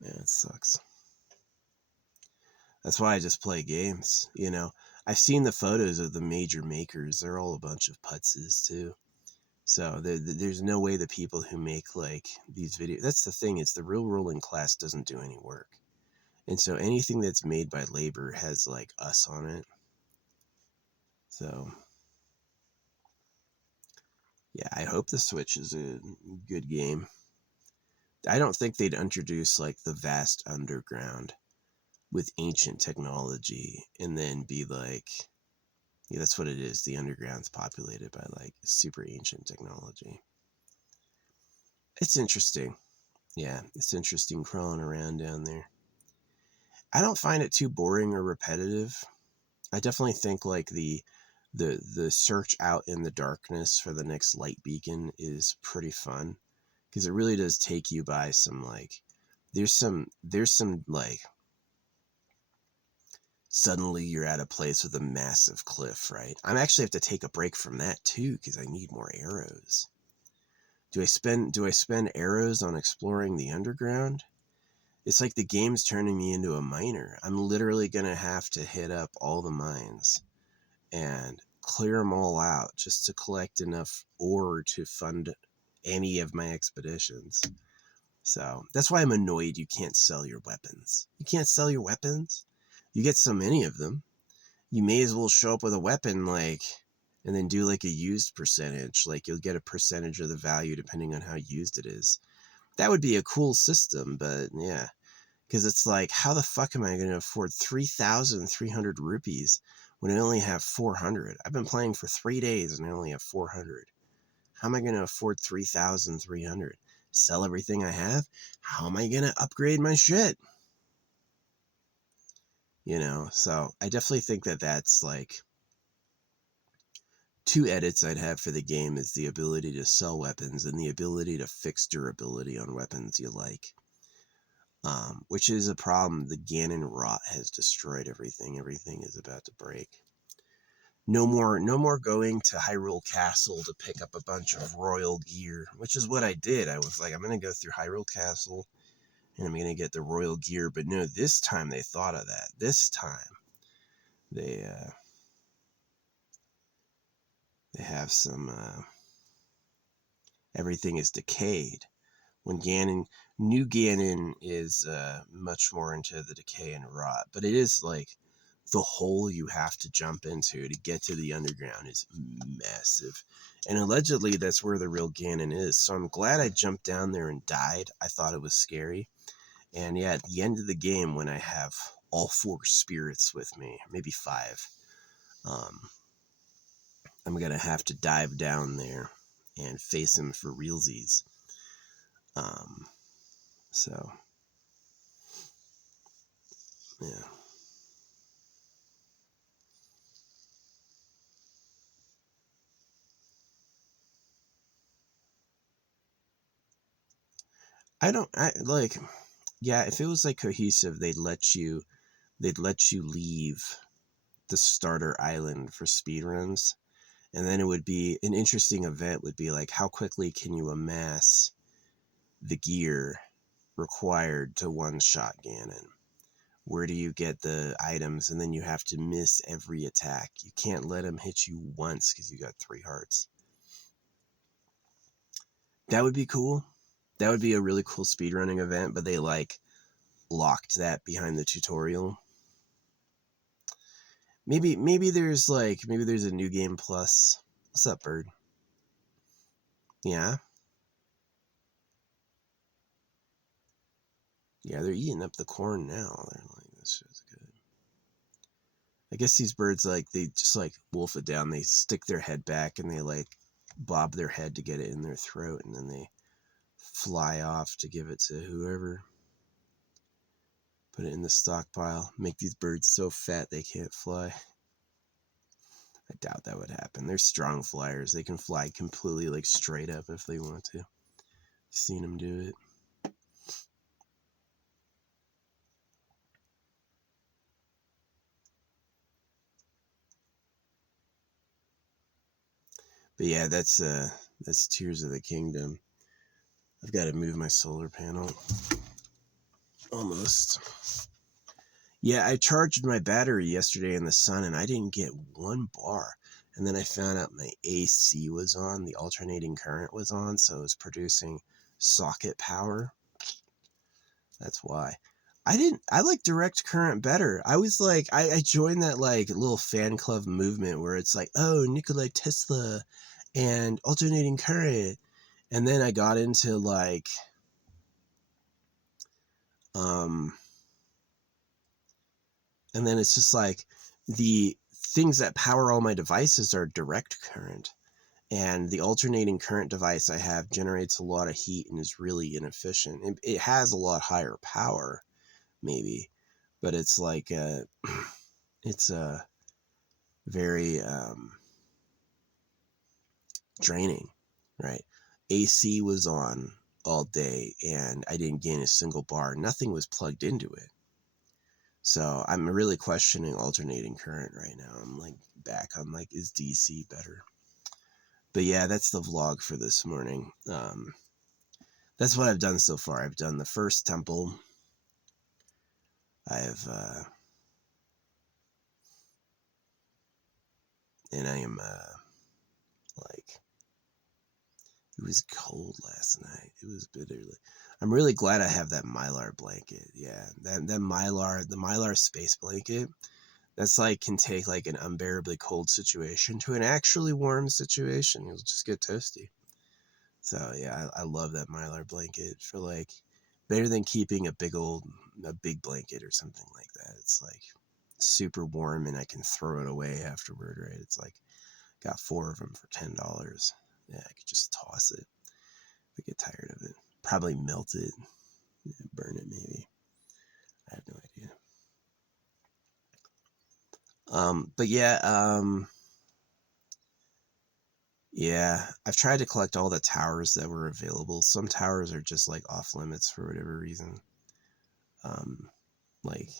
yeah, it sucks. That's why I just play games. I've seen the photos of the major makers. They're all a bunch of putzes too. So there's no way the people who make like these videos. That's the thing. It's the real ruling class doesn't do any work. And so anything that's made by labor has like us on it. So yeah, I hope the Switch is a good game. I don't think they'd introduce like the vast underground with ancient technology and then be like, yeah, that's what it is. The underground's populated by like super ancient technology. It's interesting. Yeah, it's interesting crawling around down there. I don't find it too boring or repetitive. I definitely think like the search out in the darkness for the next light beacon is pretty fun because it really does take you by some like there's some like suddenly you're at a place with a massive cliff, right? I'm actually have to take a break from that too because I need more arrows. Do I spend arrows on exploring the underground? It's like the game's turning me into a miner. I'm literally gonna have to hit up all the mines and clear them all out just to collect enough ore to fund any of my expeditions. So that's why I'm annoyed you can't sell your weapons. You can't sell your weapons? You get so many of them. You may as well show up with a weapon, like, and then do like a used percentage. Like, you'll get a percentage of the value depending on how used it is. That would be a cool system, but yeah. Because it's like, how the fuck am I going to afford 3,300 rupees when I only have 400? I've been playing for 3 days and I only have 400. How am I going to afford 3,300? Sell everything I have? How am I going to upgrade my shit? So I definitely think that that's like two edits I'd have for the game is the ability to sell weapons and the ability to fix durability on weapons you like. Which is a problem. The Ganon rot has destroyed everything. Everything is about to break. No more going to Hyrule Castle to pick up a bunch of royal gear, which is what I did. I was like, I'm going to go through Hyrule Castle and I'm going to get the royal gear. But no, this time they thought of that. This time they have some, everything is decayed. When new Ganon is much more into the decay and rot, but it is like the hole you have to jump into to get to the underground is massive. And allegedly that's where the real Ganon is. So I'm glad I jumped down there and died. I thought it was scary. And yeah, at the end of the game, when I have all 4 spirits with me, maybe 5, I'm going to have to dive down there and face him for realsies. So, yeah. I like, yeah, if it was like cohesive, they'd let you leave the starter island for speedruns. And then it would be an interesting event would be like, how quickly can you amass the gear required to one-shot Ganon? Where do you get the items? And then you have to miss every attack. You can't let him hit you once because you got 3 hearts. That would be cool. That would be a really cool speedrunning event, but they like locked that behind the tutorial. Maybe there's a new game plus. What's up, bird? Yeah. Yeah, they're eating up the corn now. They're like, this shit's good. I guess these birds they just like wolf it down. They stick their head back and they like bob their head to get it in their throat, and then they fly off to give it to whoever. Put it in the stockpile. Make these birds so fat they can't fly. I doubt that would happen. They're strong flyers. They can fly completely like straight up if they want to. I've seen them do it. But yeah, that's Tears of the Kingdom. I've got to move my solar panel. Almost. Yeah, I charged my battery yesterday in the sun and I didn't get 1 bar. And then I found out my AC was on, the alternating current was on, so it was producing socket power. That's why. I like direct current better. I was like, I joined that like little fan club movement where it's like, oh, Nikola Tesla and alternating current. And then I got into like, and then it's just like the things that power all my devices are direct current. And the alternating current device I have generates a lot of heat and is really inefficient. It has a lot higher power, maybe, but it's like it's a very draining, right? AC was on all day and I didn't gain a single bar. Nothing was plugged into it. So I'm really questioning alternating current right now. I'm like back on like, is DC better? But yeah, that's the vlog for this morning. That's what I've done so far. I've done the first temple. I've and I am like, it was cold last night. It was bitterly. I'm really glad I have that Mylar blanket. Yeah, that Mylar, the Mylar space blanket. That's like can take like an unbearably cold situation to an actually warm situation. You'll just get toasty. So yeah, I love that Mylar blanket for like better than keeping a big blanket or something like that. It's like super warm and I can throw it away afterward, right? It's like got 4 of them for $10. Yeah, I could just toss it if I get tired of it. Probably melt it, burn it maybe. I have no idea. But yeah, I've tried to collect all the towers that were available. Some towers are just like off limits for whatever reason. Like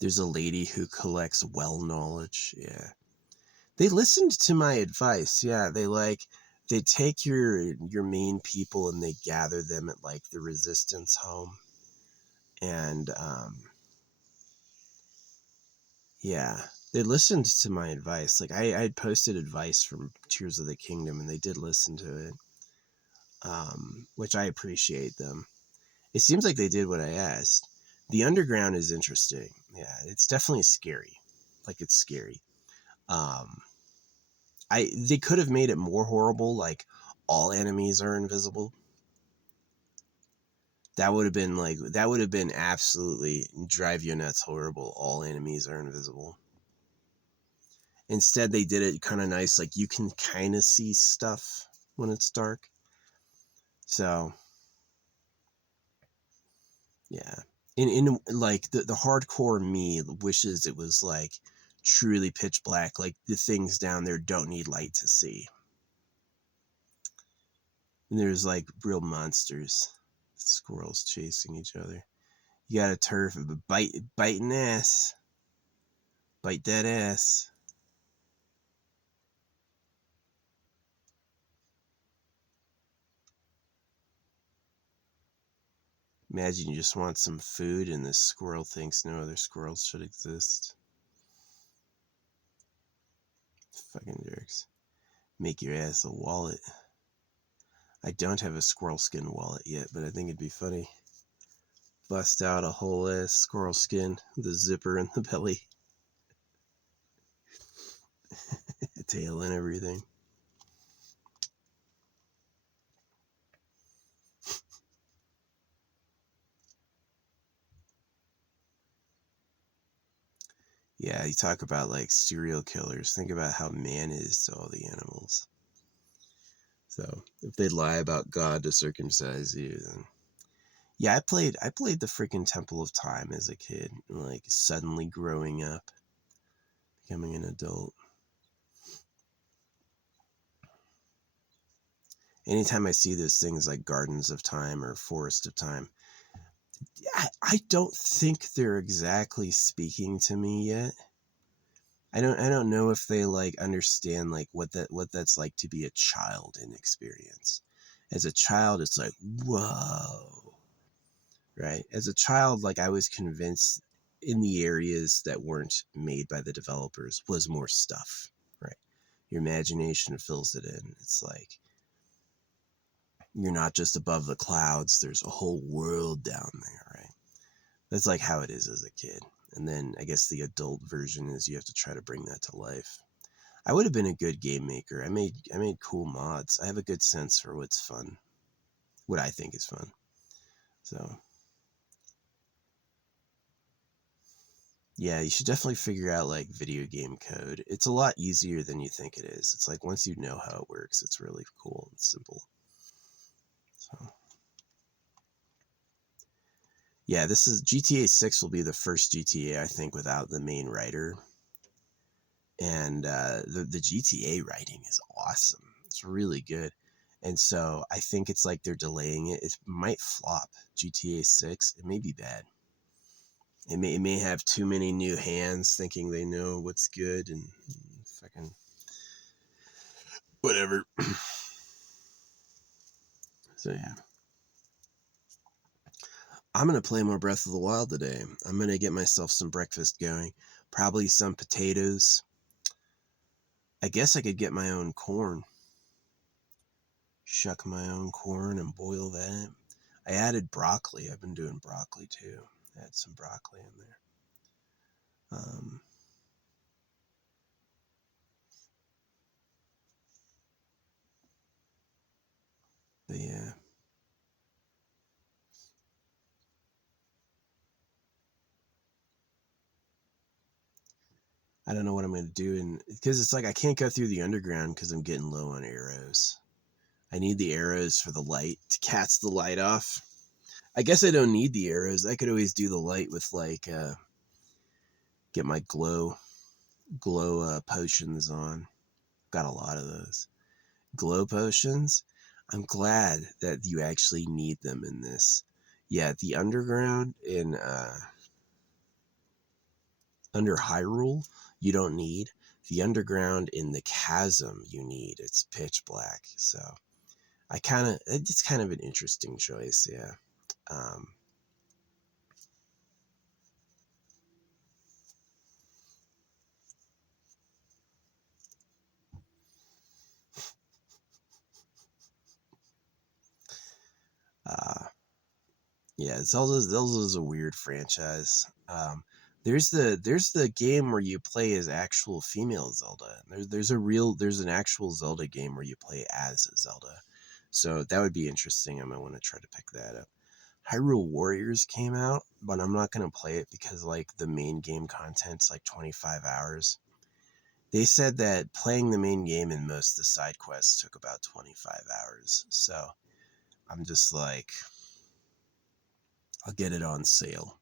there's a lady who collects well knowledge. Yeah. They listened to my advice. Yeah, they take your main people and they gather them at like the resistance home. And yeah, they listened to my advice. Like I had posted advice from Tears of the Kingdom and they did listen to it. Which I appreciate them. It seems like they did what I asked. The underground is interesting. Yeah, it's definitely scary. Like it's scary. Um, they could have made it more horrible. Like all enemies are invisible. That would have been absolutely drive you nuts horrible. All enemies are invisible. Instead, they did it kind of nice. Like you can kind of see stuff when it's dark. So yeah. In like the hardcore me wishes it was like truly pitch black. Like the things down there don't need light to see. And there's like real monsters. Squirrels chasing each other. You got a turf, but biting ass. Bite that ass. Imagine you just want some food and this squirrel thinks no other squirrels should exist. Fucking jerks. Make your ass a wallet. I don't have a squirrel skin wallet yet, but I think it'd be funny. Bust out a whole ass squirrel skin, the zipper in the belly, tail and everything. Yeah, you talk about like serial killers. Think about how man is to all the animals. So if they lie about God to circumcise you, then yeah, I played the freaking Temple of Time as a kid, like suddenly growing up becoming an adult. Anytime I see those things like Gardens of Time or Forest of Time, I don't think they're exactly speaking to me yet. I don't know if they like understand like what that's like to be a child in experience. As a child, it's like, whoa, right? As a child, like I was convinced in the areas that weren't made by the developers was more stuff, right? Your imagination fills it in. It's like you're not just above the clouds, there's a whole world down there, right? That's like how it is as a kid. And then I guess the adult version is you have to try to bring that to life. I would have been a good game maker. I made cool mods. I have a good sense for what's fun, what I think is fun. So yeah, you should definitely figure out like video game code. It's a lot easier than you think it is. It's like once you know how it works, it's really cool and simple. So yeah, this is GTA 6 will be the first GTA I think without the main writer. And the GTA writing is awesome. It's really good. And so I think it's like they're delaying it. It might flop. GTA 6, it may be bad. It may have too many new hands thinking they know what's good and fucking whatever. So yeah. I'm gonna play more Breath of the Wild today. I'm gonna get myself some breakfast going. Probably some potatoes. I guess I could get my own corn. Shuck my own corn and boil that. I added broccoli. I've been doing broccoli too. Add some broccoli in there. Um, but yeah, I don't know what I'm gonna do, and because it's like I can't go through the underground because I'm getting low on arrows. I need the arrows for the light to catch the light off. I guess I don't need the arrows. I could always do the light with like get my glow potions on. Got a lot of those glow potions. I'm glad that you actually need them in this. Yeah, the underground in under Hyrule you don't need. The underground in the chasm you need. It's pitch black. So it's kind of an interesting choice. Yeah. Um, uh, Yeah, Zelda's a weird franchise. There's the game where you play as actual female Zelda. There's an actual Zelda game where you play as Zelda. So that would be interesting. I might want to try to pick that up. Hyrule Warriors came out, but I'm not gonna play it because like the main game content's like 25 hours. They said that playing the main game and most of the side quests took about 25 hours. So I'm just like, I'll get it on sale.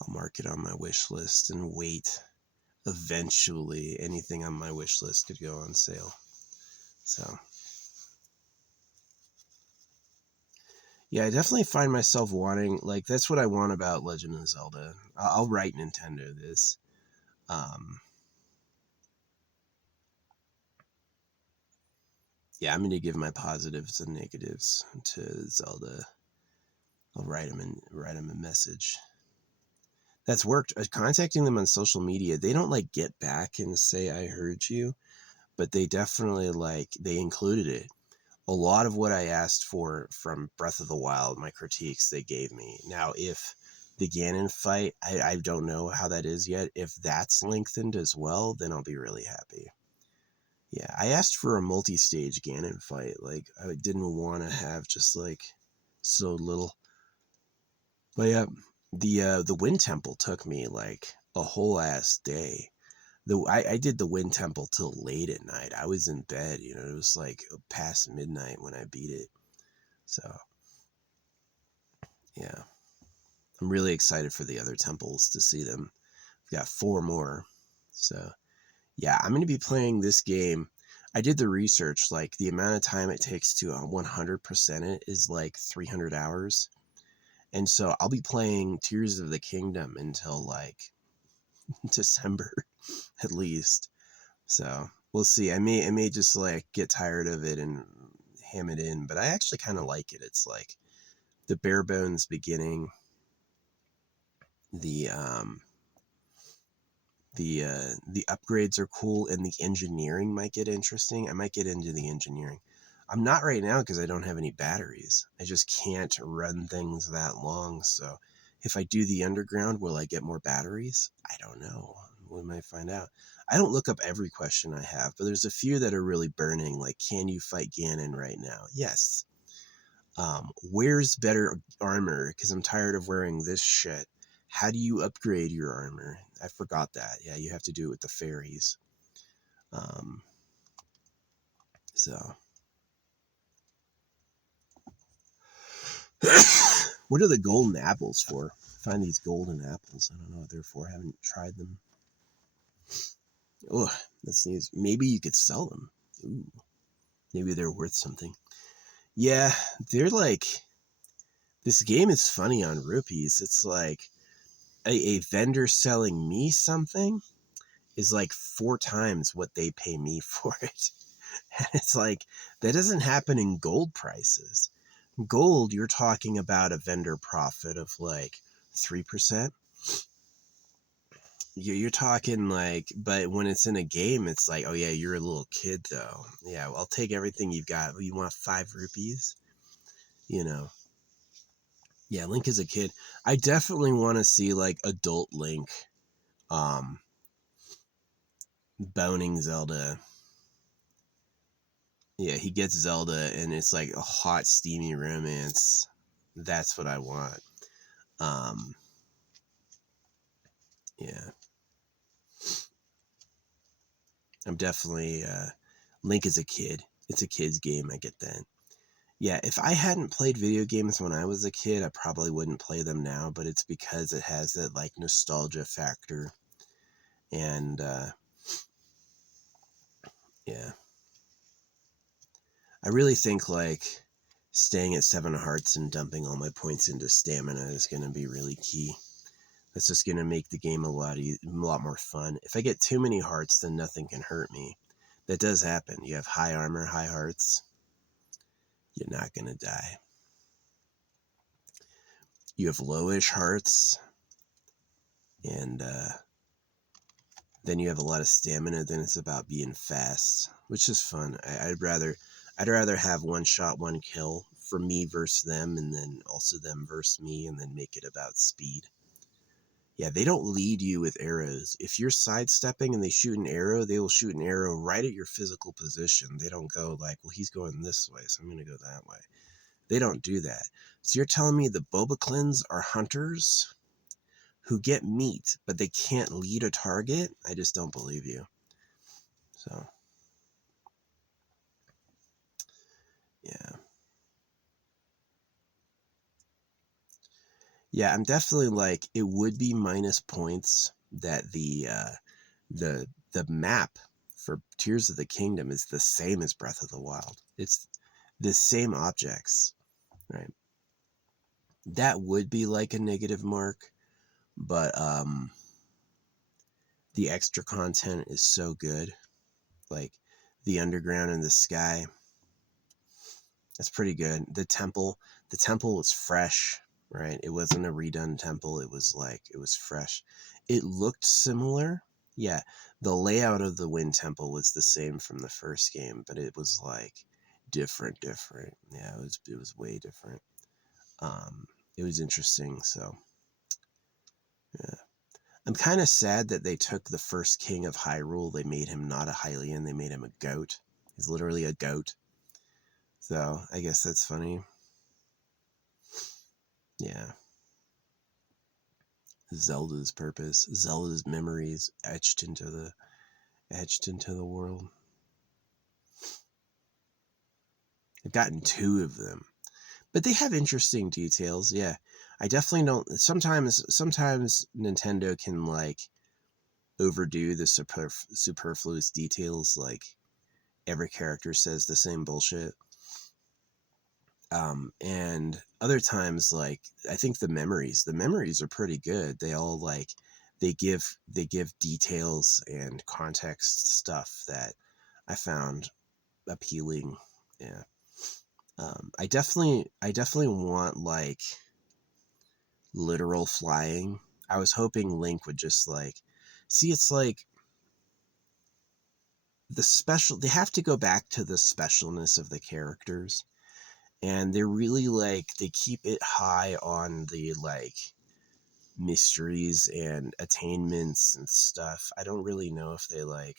I'll mark it on my wish list and wait. Eventually, anything on my wish list could go on sale. So, yeah, I definitely find myself wanting, like, that's what I want about Legend of Zelda. I'll write Nintendo this. Um, yeah, I'm going to give my positives and negatives to Zelda. I'll write them a message. That's worked. Contacting them on social media, they don't like get back and say I heard you, but they definitely like they included it. A lot of what I asked for from Breath of the Wild, my critiques they gave me. Now, if the Ganon fight, I don't know how that is yet. If that's lengthened as well, then I'll be really happy. Yeah, I asked for a multi-stage Ganon fight. Like, I didn't want to have just like so little. But yeah, the Wind Temple took me like a whole ass day. I did the Wind Temple till late at night. I was in bed, it was like past midnight when I beat it. So yeah, I'm really excited for the other temples to see them. We've got 4 more. So Yeah, I'm going to be playing this game. I did the research, like the amount of time it takes to 100% it is like 300 hours. And so I'll be playing Tears of the Kingdom until like December at least. So we'll see. I may just like get tired of it and ham it in, but I actually kind of like it. It's like the bare bones beginning, the the upgrades are cool, and the engineering might get interesting. I might get into the engineering. I'm not right now because I don't have any batteries. I just can't run things that long. So if I do the underground, will I get more batteries? I don't know. We might find out. I don't look up every question I have, but there's a few that are really burning. Like, can you fight Ganon right now? Yes. Where's better armor? Because I'm tired of wearing this shit. How do you upgrade your armor? I forgot that. Yeah, you have to do it with the fairies. So, what are the golden apples for? Find these golden apples. I don't know what they're for. I haven't tried them. Oh, this needs. Maybe you could sell them. Ooh, maybe they're worth something. Yeah, they're like. This game is funny on rupees. It's like a vendor selling me something is like 4 times what they pay me for it. And it's like, that doesn't happen in gold prices. Gold, you're talking about a vendor profit of like 3%. You're talking like, but when it's in a game, it's like, oh yeah, you're a little kid though. Yeah, well, I'll take everything you've got. You want 5 rupees? You know. Yeah, Link is a kid. I definitely want to see like adult Link boning Zelda. Yeah, he gets Zelda and it's like a hot, steamy romance. That's what I want. Um, yeah, I'm definitely, Link is a kid. It's a kid's game. I get that. Yeah, if I hadn't played video games when I was a kid, I probably wouldn't play them now, but it's because it has that like nostalgia factor. And, yeah, I really think like staying at 7 hearts and dumping all my points into stamina is going to be really key. That's just going to make the game a lot more fun. If I get too many hearts, then nothing can hurt me. That does happen. You have high armor, high hearts. You're not going to die. You have lowish hearts, and then you have a lot of stamina. Then it's about being fast, which is fun. I'd rather have one shot, one kill for me versus them, and then also them versus me, and then make it about speed. Yeah, they don't lead you with arrows. If you're sidestepping and they shoot an arrow, they will shoot an arrow right at your physical position. They don't go like, well, he's going this way, so I'm going to go that way. They don't do that. So you're telling me the Boboclins are hunters who get meat, but they can't lead a target? I just don't believe you. So, yeah. Yeah, I'm definitely like, it would be minus points that the map for Tears of the Kingdom is the same as Breath of the Wild. It's the same objects, right? That would be like a negative mark, but the extra content is so good. Like the underground and the sky, that's pretty good. The temple was fresh, right? It wasn't a redone temple. It was like, it was fresh. It looked similar. Yeah, the layout of the Wind Temple was the same from the first game, but it was like different. Yeah, it was way different. It was interesting. So, yeah. I'm kind of sad that they took the first king of Hyrule. They made him not a Hylian. They made him a goat. He's literally a goat. So I guess that's funny. Yeah. Zelda's purpose, Zelda's memories etched into the world. I've gotten 2 of them, but they have interesting details. Yeah, I definitely don't. Sometimes Nintendo can like overdo the superfluous details, like every character says the same bullshit. And other times, like, I think the memories are pretty good. They all like, they give details and context stuff that I found appealing. Yeah. I definitely want like literal flying. I was hoping Link would just like, see, it's like they have to go back to the specialness of the characters, and they're really like, they keep it high on the like mysteries and attainments and stuff. I don't really know if they like,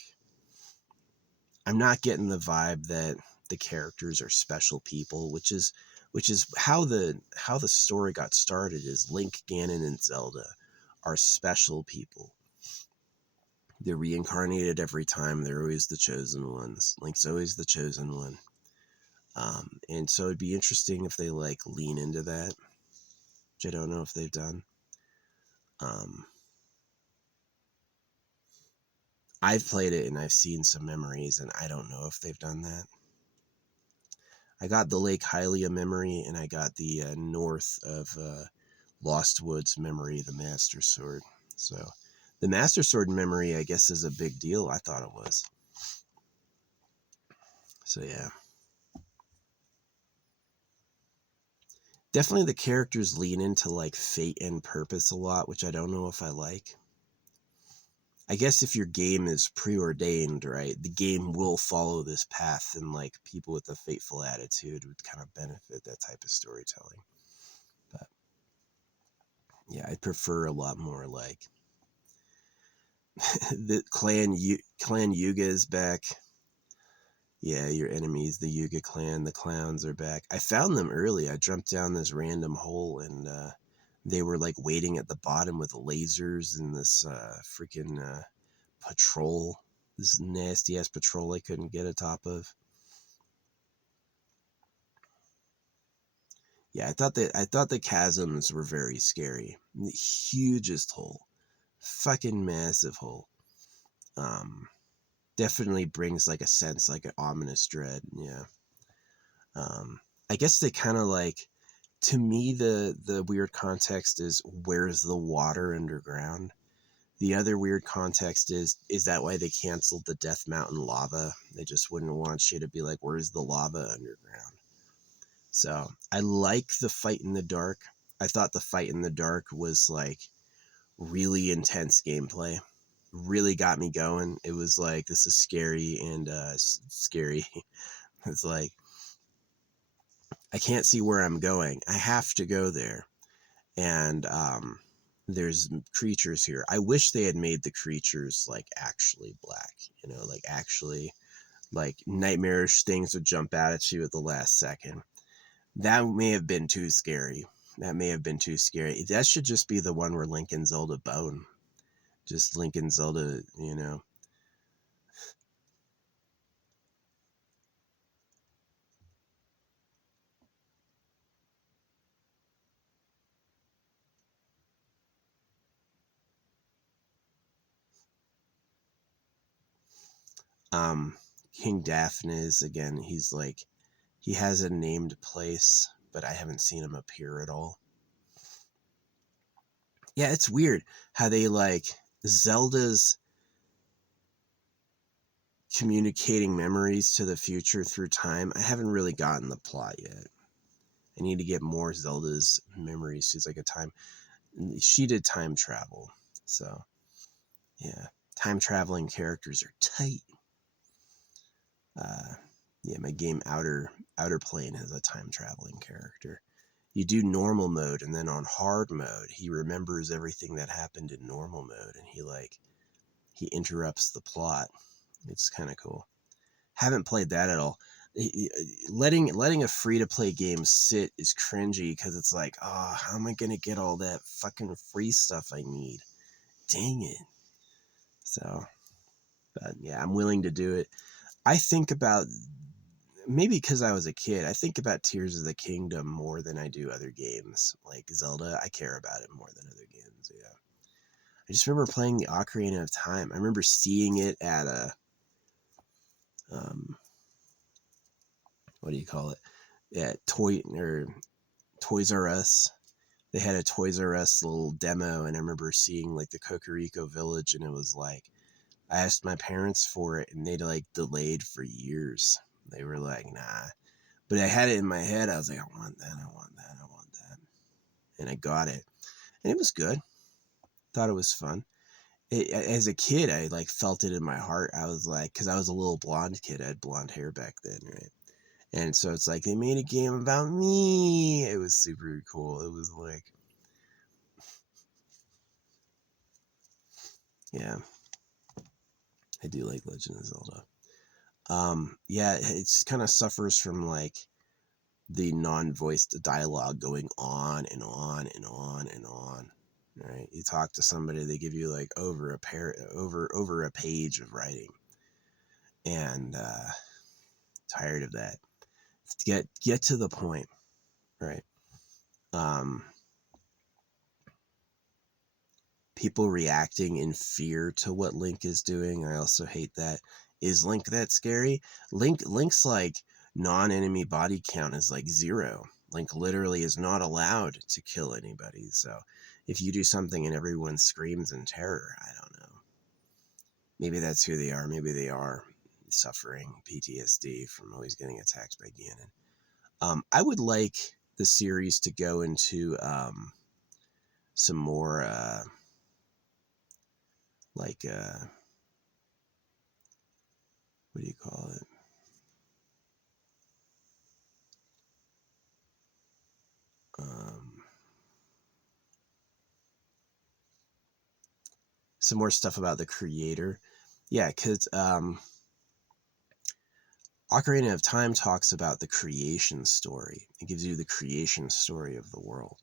I'm not getting the vibe that the characters are special people, which is how the story got started. Is Link, Ganon, and Zelda are special people. They're reincarnated every time. They're always the chosen ones. Link's always the chosen one. And so it'd be interesting if they like lean into that, which I don't know if they've done. Um, I've played it and I've seen some memories, and I don't know if they've done that. I got the Lake Hylia memory, and I got the north of Lost Woods memory, the Master Sword. So the Master Sword memory, I guess, is a big deal. I thought it was. So yeah. Definitely the characters lean into like fate and purpose a lot, which I don't know if I like. I guess if your game is preordained, right, the game will follow this path, and like people with a fateful attitude would kind of benefit that type of storytelling. But yeah, I prefer a lot more like the clan Yuga is back. Yeah, your enemies, the Yuga clan, the clowns are back. I found them early. I jumped down this random hole, and they were like waiting at the bottom with lasers and this freaking patrol, this nasty ass patrol I couldn't get atop of. Yeah, I thought the chasms were very scary. The hugest hole, fucking massive hole. Um, Definitely brings like a sense, like an ominous dread. Yeah. I guess they kind of like, to me, the weird context is, where's the water underground? The other weird context is that why they canceled the Death Mountain lava? They just wouldn't want you to be like, where's the lava underground? So I like the fight in the dark. I thought the fight in the dark was like really intense gameplay. Really got me going. It was like, this is scary and scary. It's like, I can't see where I'm going. I have to go there. And there's creatures here. I wish they had made the creatures like actually black, like actually like nightmarish things would jump out at you at the last second. That may have been too scary. That should just be the one where Link and Zelda bone. Just Link and Zelda. Um, King Daphnes, again, he's like, he has a named place, but I haven't seen him appear at all. Yeah, it's weird how they like Zelda's communicating memories to the future through time. I haven't really gotten the plot yet. I need to get more Zelda's memories. She's like she did time travel. So, yeah, time traveling characters are tight. Uh, yeah, my game Outer Plane has a time traveling character. You do normal mode, and then on hard mode, he remembers everything that happened in normal mode, and he interrupts the plot. It's kind of cool. Haven't played that at all. Letting a free to play game sit is cringy, because it's like, oh, how am I gonna get all that fucking free stuff I need? Dang it. So, but yeah, I'm willing to do it. I think about, maybe because I was a kid, I think about Tears of the Kingdom more than I do other games like Zelda. I care about it more than other games. Yeah. I just remember playing the Ocarina of Time. I remember seeing it at a, what do you call it? At Toys R Us. They had a Toys R Us little demo, and I remember seeing like the Cocorico Village, and it was like, I asked my parents for it, and they like delayed for years. They were like, nah. But I had it in my head. I was like, I want that, I want that, I want that. And I got it. And it was good. Thought it was fun. As a kid, I like felt it in my heart. I was like, because I was a little blonde kid. I had blonde hair back then, right? And so it's like, they made a game about me. It was super cool. It was like, yeah, I do like Legend of Zelda. Yeah, it's kind of suffers from like the non-voiced dialogue going on and on and on and on. Right? You talk to somebody, they give you like over a page of writing, and tired of that. Get to the point, right? People reacting in fear to what Link is doing. I also hate that. Is Link that scary? Link's like non-enemy body count is like 0. Link literally is not allowed to kill anybody. So if you do something and everyone screams in terror, I don't know. Maybe that's who they are. Maybe they are suffering PTSD from always getting attacked by Ganon. I would like the series to go into some more like what do you call it? Some more stuff about the creator. Yeah, because Ocarina of Time talks about the creation story. It gives you the creation story of the world.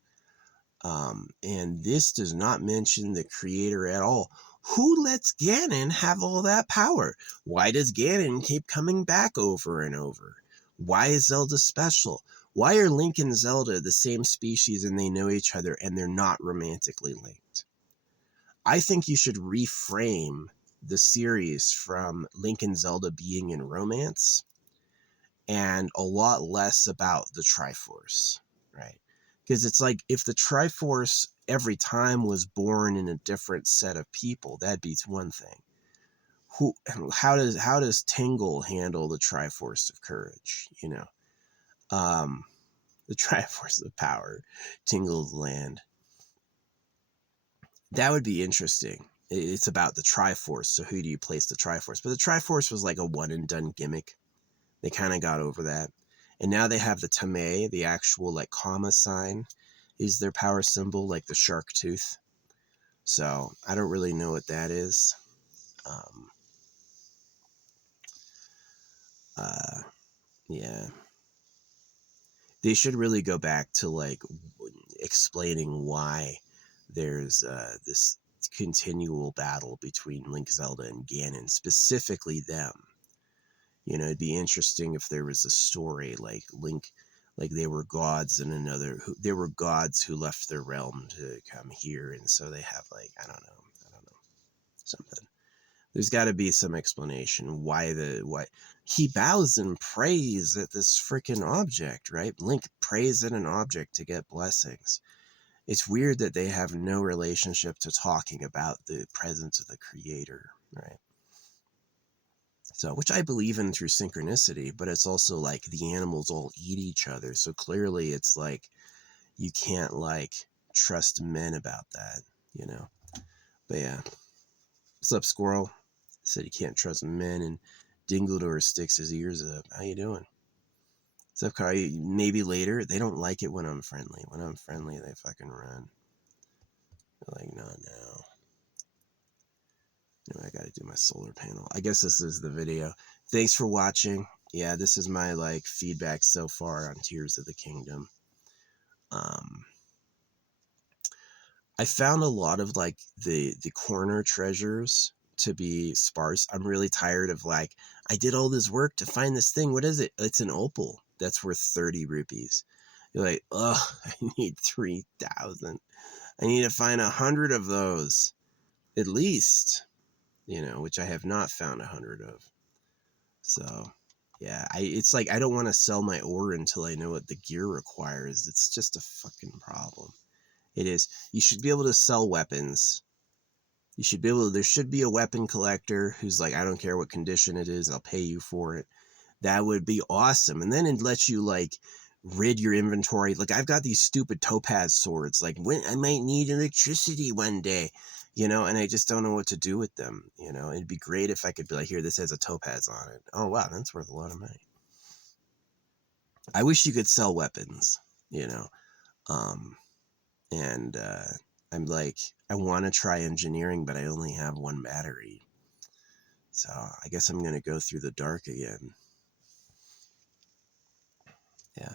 And this does not mention the creator at all. Who lets Ganon have all that power? Why does Ganon keep coming back over and over? Why is Zelda special? Why are Link and Zelda the same species and they know each other and they're not romantically linked? I think you should reframe the series from Link and Zelda being in romance and a lot less about the Triforce, right? Because it's like, if the Triforce every time was born in a different set of people, that'd be one thing. How does Tingle handle the Triforce of courage? You know, the Triforce of power, Tingle's land. That would be interesting. It's about the Triforce, so who do you place the Triforce? But the Triforce was like a one and done gimmick. They kind of got over that. And now they have the Tame, the actual like comma sign is their power symbol, like the shark tooth. So I don't really know what that is. Yeah. They should really go back to like explaining why there's this continual battle between Link, Zelda, and Ganon, specifically them. You know, it'd be interesting if there was a story like Link, like they were gods in another, they were gods who left their realm to come here, and so they have like, I don't know, something. There's got to be some explanation why he bows and prays at this freaking object, right? Link prays at an object to get blessings. It's weird that they have no relationship to talking about the presence of the creator, right? So, which I believe in through synchronicity, but it's also like the animals all eat each other. So clearly it's like, you can't like trust men about that, you know? But yeah. What's up, Squirrel? Said you can't trust men, and Dingledore sticks his ears up. How you doing? What's up, Carl? Maybe later. They don't like it when I'm friendly. When I'm friendly, they fucking run. They're like, not now. Anyway, I gotta do my solar panel. I guess this is the video. Thanks for watching. Yeah, this is my like feedback so far on Tears of the Kingdom. I found a lot of like the corner treasures to be sparse. I'm really tired of like, I did all this work to find this thing. What is it? It's an opal that's worth 30 rupees. You're like, ugh, I need 3,000. I need to find 100 of those. at least, which I have not found 100 of. So, yeah, it's like I don't want to sell my ore until I know what the gear requires. It's just a fucking problem. It is. You should be able to sell weapons. You should be able to, there should be a weapon collector who's like, I don't care what condition it is, I'll pay you for it. That would be awesome. And then it lets you like rid your inventory. Like I've got these stupid topaz swords. Like when I might need electricity one day, and I just don't know what to do with them. It'd be great if I could be like, here, this has a topaz on it. Oh wow, that's worth a lot of money. I wish you could sell weapons, and I'm like, I want to try engineering, but I only have one battery. So I guess I'm going to go through the dark again. Yeah.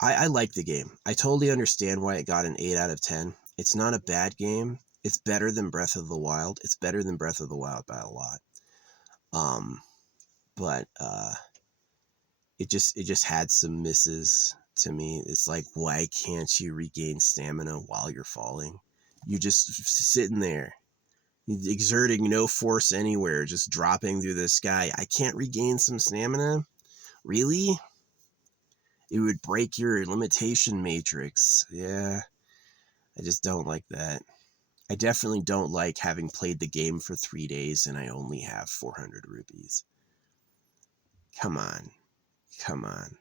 I like the game. I totally understand why it got an 8 out of 10. It's not a bad game. It's better than Breath of the Wild. It's better than Breath of the Wild by a lot. But it just had some misses to me. It's like, why can't you regain stamina while you're falling? You just sitting there, exerting no force anywhere, just dropping through the sky. I can't regain some stamina? Really? It would break your limitation matrix. Yeah, I just don't like that. I definitely don't like having played the game for 3 days and I only have 400 rupees. Come on. Come on.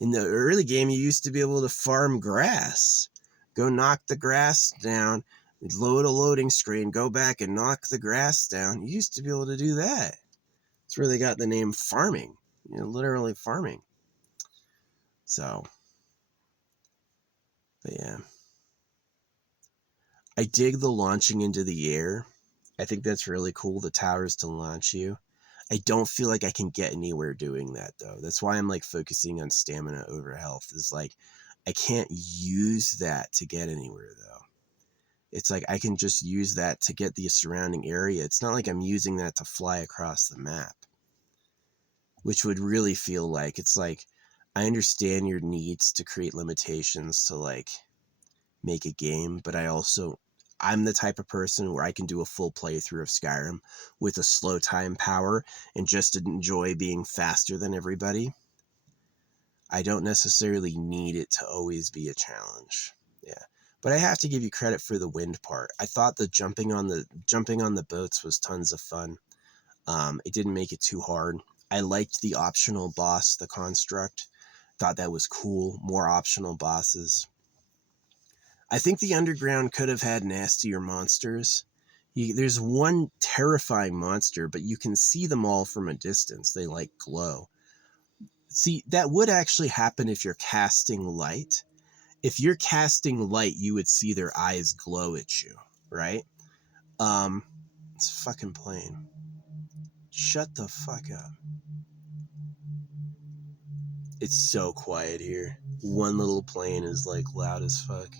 In the early game, you used to be able to farm grass. Go knock the grass down, load a loading screen, go back and knock the grass down. You used to be able to do that. That's where they got the name farming. Literally farming. So, but yeah. I dig the launching into the air. I think that's really cool, the towers to launch you. I don't feel like I can get anywhere doing that, though. That's why I'm, like, focusing on stamina over health. Is like, I can't use that to get anywhere, though. It's like I can just use that to get the surrounding area. It's not like I'm using that to fly across the map, which would really feel like, it's like, I understand your needs to create limitations to, like, make a game, but I'm the type of person where I can do a full playthrough of Skyrim with a slow time power and just enjoy being faster than everybody. I don't necessarily need it to always be a challenge. Yeah. But I have to give you credit for the wind part. I thought the jumping on the boats was tons of fun. It didn't make it too hard. I liked the optional boss, the construct. Thought that was cool. More optional bosses. I think the underground could have had nastier monsters. There's one terrifying monster, but you can see them all from a distance. They like glow. See, that would actually happen if you're casting light. If you're casting light, you would see their eyes glow at you, right? It's fucking plane. Shut the fuck up. It's so quiet here. One little plane is like loud as fuck.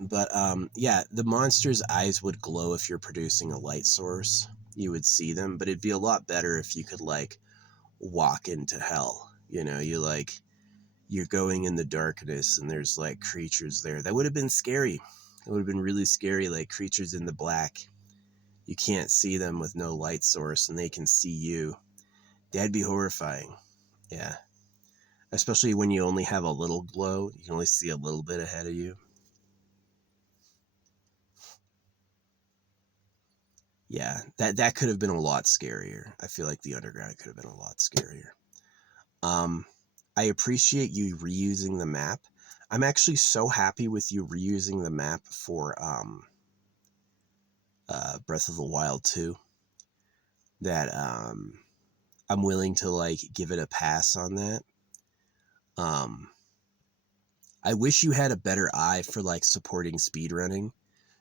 But yeah, the monster's eyes would glow if you're producing a light source. You would see them, but it'd be a lot better if you could like walk into hell. You're going in the darkness and there's like creatures there. That would have been scary. It would have been really scary, like creatures in the black. You can't see them with no light source and they can see you. That'd be horrifying. Yeah. Especially when you only have a little glow. You can only see a little bit ahead of you. Yeah, that could have been a lot scarier. I feel like the underground could have been a lot scarier. I appreciate you reusing the map. I'm actually so happy with you reusing the map for Breath of the Wild 2 that I'm willing to like give it a pass on that. I wish you had a better eye for like supporting speedrunning.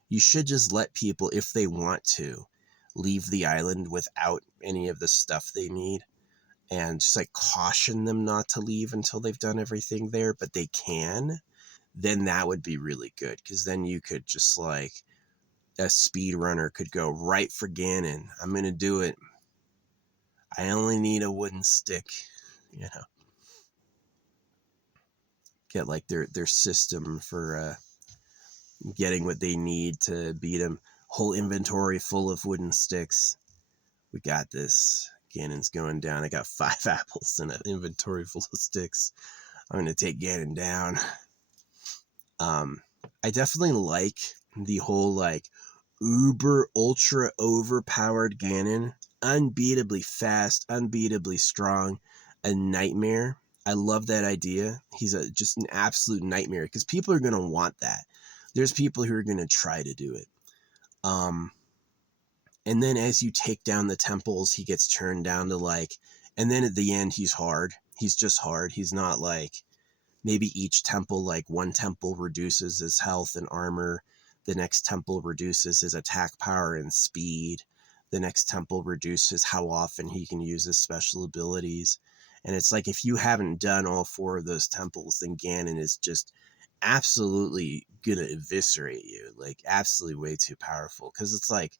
You should just let people, if they want to, leave the island without any of the stuff they need and just like caution them not to leave until they've done everything there, but they can. Then that would be really good, because then you could just like, a speedrunner could go right for Ganon. I'm going to do it. I only need a wooden stick, you know. get like their system for getting what they need to beat him. Whole inventory full of wooden sticks. We got this. Ganon's going down. I got 5 apples and an inventory full of sticks. I'm gonna take Ganon down. I definitely like the whole like uber ultra overpowered Ganon, unbeatably fast, unbeatably strong, a nightmare. I love that idea. He's just an absolute nightmare because people are gonna want that. There's people who are gonna try to do it. And then as you take down the temples, he gets turned down to like, and then at the end he's hard. He's just hard. He's not like, maybe each temple, like one temple reduces his health and armor. The next temple reduces his attack power and speed. The next temple reduces how often he can use his special abilities. And it's like, if you haven't done all 4 of those temples, then Ganon is just absolutely gonna eviscerate you. Like, absolutely way too powerful. Because it's like,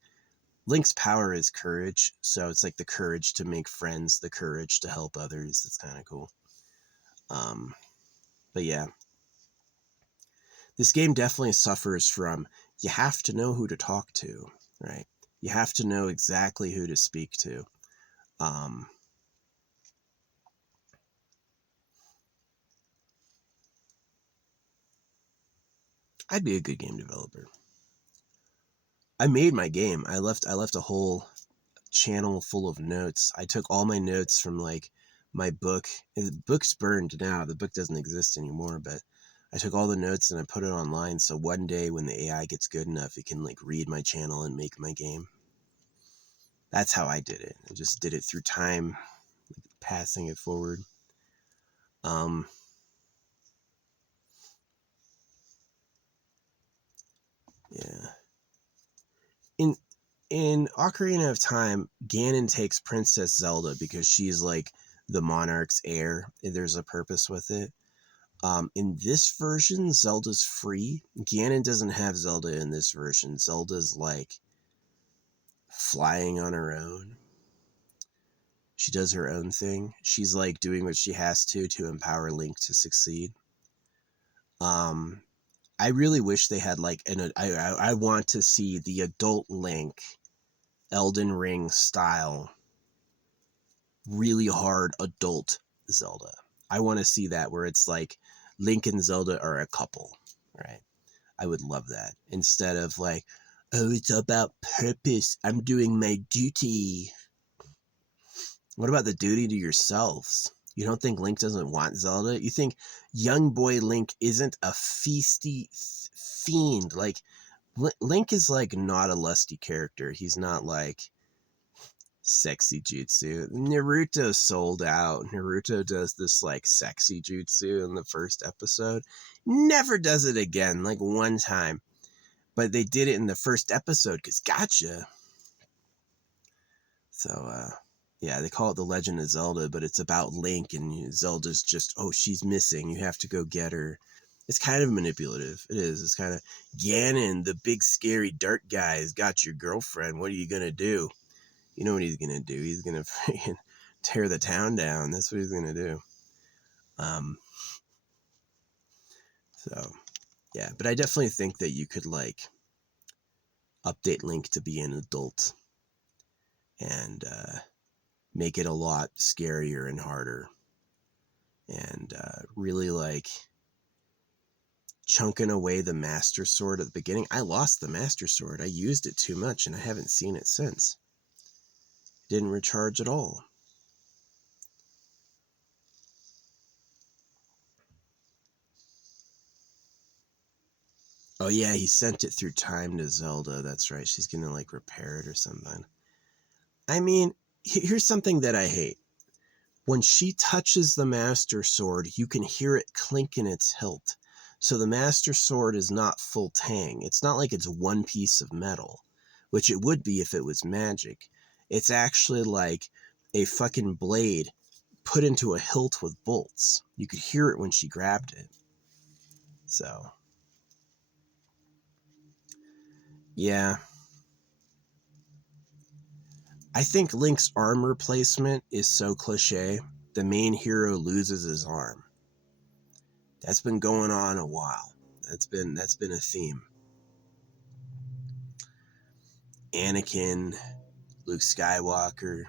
Link's power is courage. So it's like the courage to make friends, the courage to help others. It's kind of cool. But yeah, this game definitely suffers from, you have to know who to talk to, right? You have to know exactly who to speak to. I'd be a good game developer. I made my game. I left a whole channel full of notes. I took all my notes from like my book. The book's burned now. The book doesn't exist anymore, but I took all the notes and I put it online. So one day when the AI gets good enough, it can like read my channel and make my game. That's how I did it. I just did it through time, like passing it forward. Yeah. In Ocarina of Time, Ganon takes Princess Zelda because she's like the monarch's heir. There's a purpose with it. In this version, Zelda's free. Ganon doesn't have Zelda in this version. Zelda's like flying on her own. She does her own thing. She's like doing what she has to empower Link to succeed. I really wish they had like I want to see the adult Link, Elden Ring style, really hard adult Zelda. I want to see that where it's like Link and Zelda are a couple, right? I would love that instead of like, oh, it's about purpose. I'm doing my duty. What about the duty to yourselves? You don't think Link doesn't want Zelda? You think young boy Link isn't a feisty fiend? Like, Link is like not a lusty character. He's not like sexy jutsu. Naruto sold out. Naruto does this like sexy jutsu in the first episode. Never does it again, like one time. But they did it in the first episode because gotcha. So, yeah, they call it The Legend of Zelda, but it's about Link, and Zelda's just, oh, she's missing. You have to go get her. It's kind of manipulative. It is. It's kind of, Ganon, the big scary dark guy, has got your girlfriend. What are you going to do? You know what he's going to do. He's going to freaking tear the town down. That's what he's going to do. So, yeah. But I definitely think that you could, like, update Link to be an adult and make it a lot scarier and harder. And really, like, chunking away the Master Sword at the beginning. I lost the Master Sword. I used it too much, and I haven't seen it since. Didn't recharge at all. Oh yeah, he sent it through time to Zelda. That's right. She's gonna like repair it or something. I mean, here's something that I hate. When she touches the Master Sword, you can hear it clink in its hilt. So the Master Sword is not full tang. It's not like it's one piece of metal, which it would be if it was magic. It's actually like a fucking blade put into a hilt with bolts. You could hear it when she grabbed it. So, yeah. I think Link's armor placement is so cliche. The main hero loses his arm. That's been going on a while. That's been a theme. Anakin, Luke Skywalker,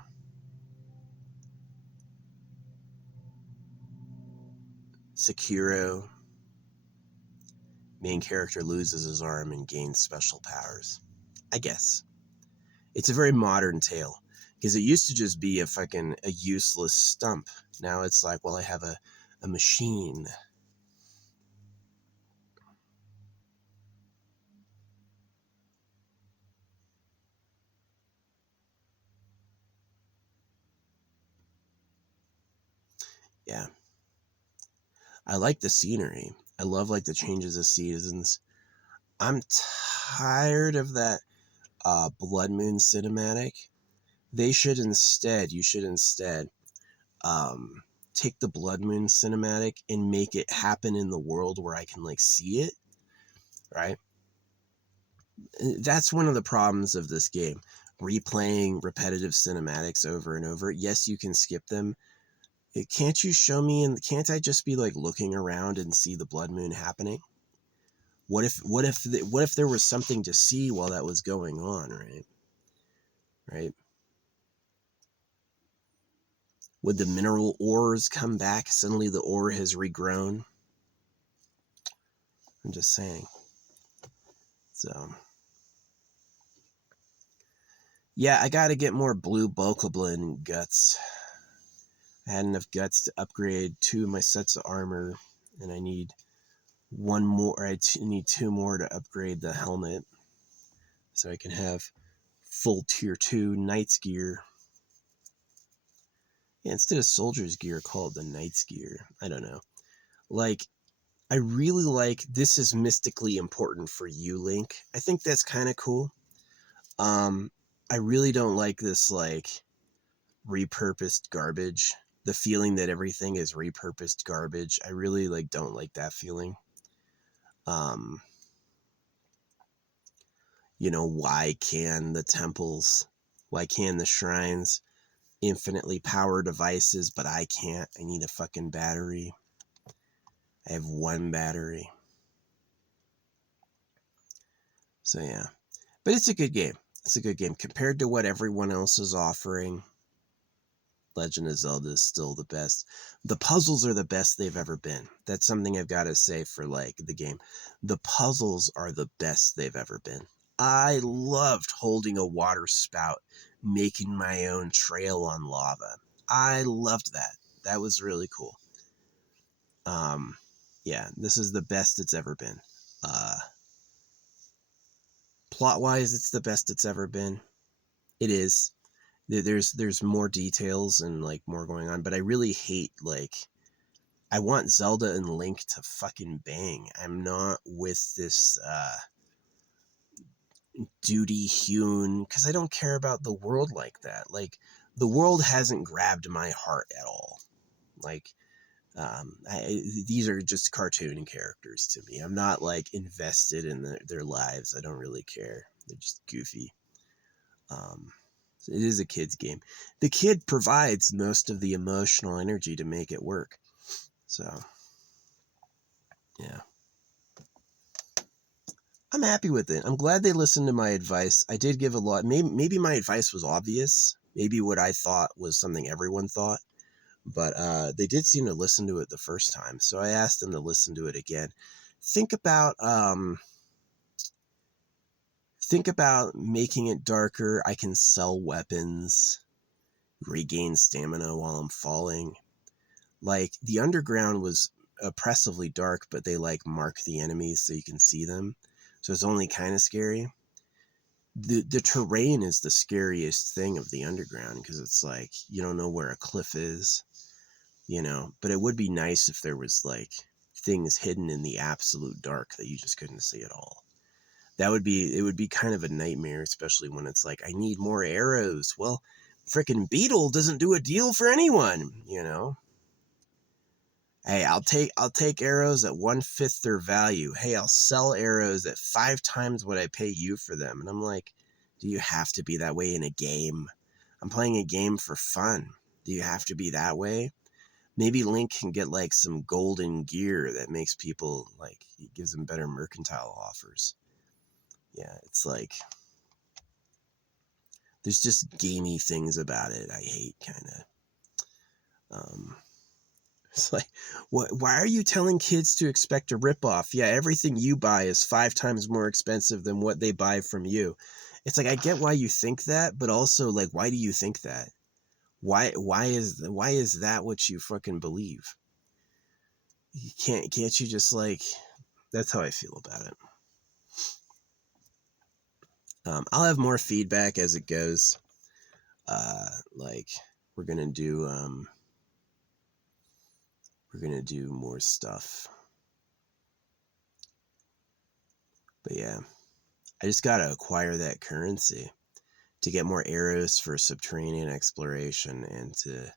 Sekiro. Main character loses his arm and gains special powers. I guess. It's a very modern tale. Because it used to just be a useless stump. Now it's like, well, I have a machine. Yeah. I like the scenery. I love like the changes of seasons. I'm tired of that Blood Moon cinematic. You should instead take the Blood Moon cinematic and make it happen in the world where I can like see it, right? That's one of the problems of this game. Replaying repetitive cinematics over and over. Yes, you can skip them. Can't you show me, and can't I just be like looking around and see the Blood Moon happening? What if there was something to see while that was going on, right? Right? Would the mineral ores come back? Suddenly the ore has regrown. I'm just saying. So, yeah, I got to get more blue Bokoblin guts. I had enough guts to upgrade 2 of my sets of armor, and I need one more. I need 2 more to upgrade the helmet, so I can have full tier 2 Knight's gear. Yeah, instead of soldier's gear, call it the Knight's gear. I don't know. Like, I really like this is mystically important for you, Link. I think that's kind of cool. I really don't like this like repurposed garbage. The feeling that everything is repurposed garbage. I really like don't like that feeling. Why can the temples, why can the shrines infinitely power devices, but I can't? I need a fucking battery. I have 1 battery. So yeah. But it's a good game. It's a good game. Compared to what everyone else is offering, Legend of Zelda is still the best. The puzzles are the best they've ever been. That's something I've got to say for like the game. The puzzles are the best they've ever been. I loved holding a water spout, making my own trail on lava. I loved that. That was really cool. Yeah, this is the best it's ever been. Plot-wise, it's the best it's ever been. It is. There's more details and like more going on, but I really hate like I want Zelda and Link to fucking bang. I'm not with this duty hewn because I don't care about the world like that. Like the world hasn't grabbed my heart at all. Like these are just cartoon characters to me. I'm not like invested in their lives. I don't really care. They're just goofy. It is a kid's game. The kid provides most of the emotional energy to make it work. So, yeah. I'm happy with it. I'm glad they listened to my advice. I did give a lot. Maybe my advice was obvious. Maybe what I thought was something everyone thought. But they did seem to listen to it the first time. So I asked them to listen to it again. Think about making it darker. I can sell weapons, regain stamina while I'm falling. Like the underground was oppressively dark, but they like mark the enemies so you can see them. So it's only kind of scary. The terrain is the scariest thing of the underground because it's like you don't know where a cliff is, but it would be nice if there was like things hidden in the absolute dark that you just couldn't see at all. It would be kind of a nightmare, especially when it's like, I need more arrows. Well, frickin' Beetle doesn't do a deal for anyone, Hey, I'll take arrows at 1/5 their value. Hey, I'll sell arrows at 5 times what I pay you for them. And I'm like, do you have to be that way in a game? I'm playing a game for fun. Do you have to be that way? Maybe Link can get like some golden gear that makes people like, it gives them better mercantile offers. Yeah, it's like, there's just gamey things about it I hate, kind of. It's like, why are you telling kids to expect a ripoff? Yeah, everything you buy is 5 times more expensive than what they buy from you. It's like, I get why you think that, but also like, why do you think that? Why is that what you fucking believe? You can't you just like, that's how I feel about it. I'll have more feedback as it goes. Like we're gonna do more stuff. But yeah, I just gotta acquire that currency to get more arrows for subterranean exploration and to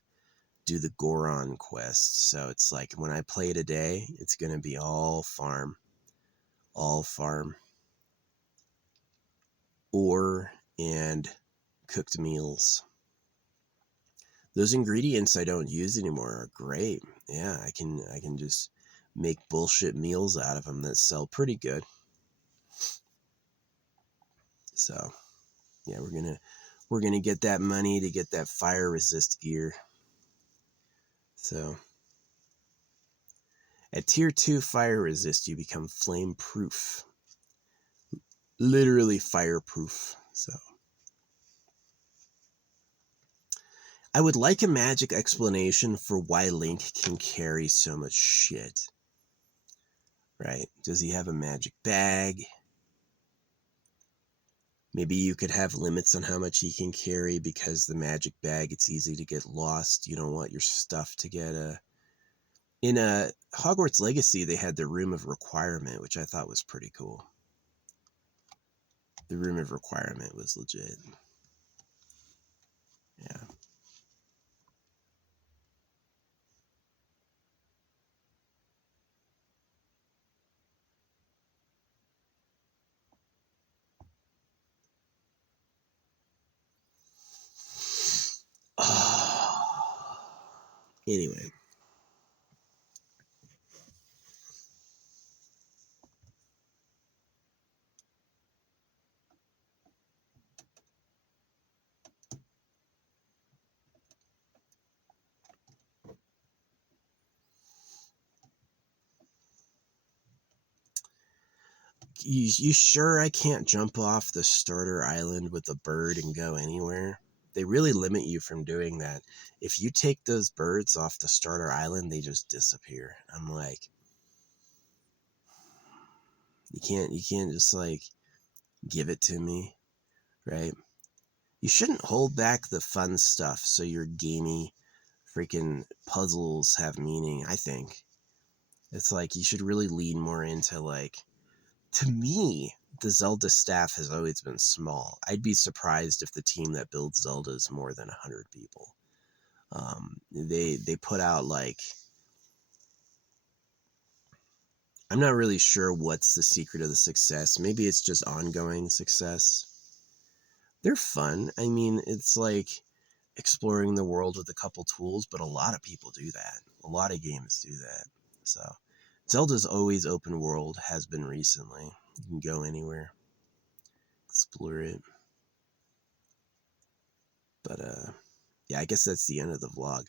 do the Goron quest. So it's like when I play today, it's gonna be all farm, ore and cooked meals. Those ingredients I don't use anymore are great. Yeah, I can just make bullshit meals out of them that sell pretty good. So, yeah, we're gonna get that money to get that fire resist gear. So, at tier 2 fire resist, you become flame proof. Literally fireproof. So, I would like a magic explanation for why Link can carry so much shit. Right? Does he have a magic bag? Maybe you could have limits on how much he can carry because the magic bag, it's easy to get lost. You don't want your stuff to get In a Hogwarts Legacy, they had the Room of Requirement, which I thought was pretty cool. The Room of Requirement was legit. Yeah. Anyway. You sure I can't jump off the starter island with a bird and go anywhere? They really limit you from doing that. If you take those birds off the starter island, they just disappear. I'm like, you can't just like give it to me, right? You shouldn't hold back the fun stuff so your gamey freaking puzzles have meaning, I think. It's like you should really lean more into like, to me, the Zelda staff has always been small. I'd be surprised if the team that builds Zelda is more than 100 people. They put out like, I'm not really sure what's the secret of the success. Maybe it's just ongoing success. They're fun. I mean, it's like exploring the world with a couple tools, but a lot of people do that. A lot of games do that. So Zelda's always open world, has been recently. You can go anywhere, explore it. But yeah, I guess that's the end of the vlog.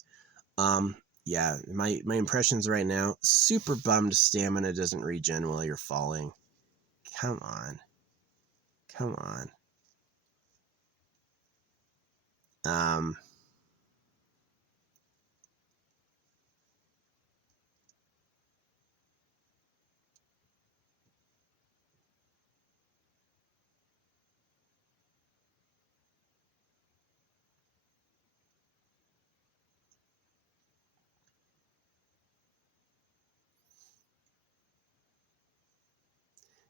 Yeah, my impressions right now, super bummed stamina doesn't regen while you're falling. Come on. Come on.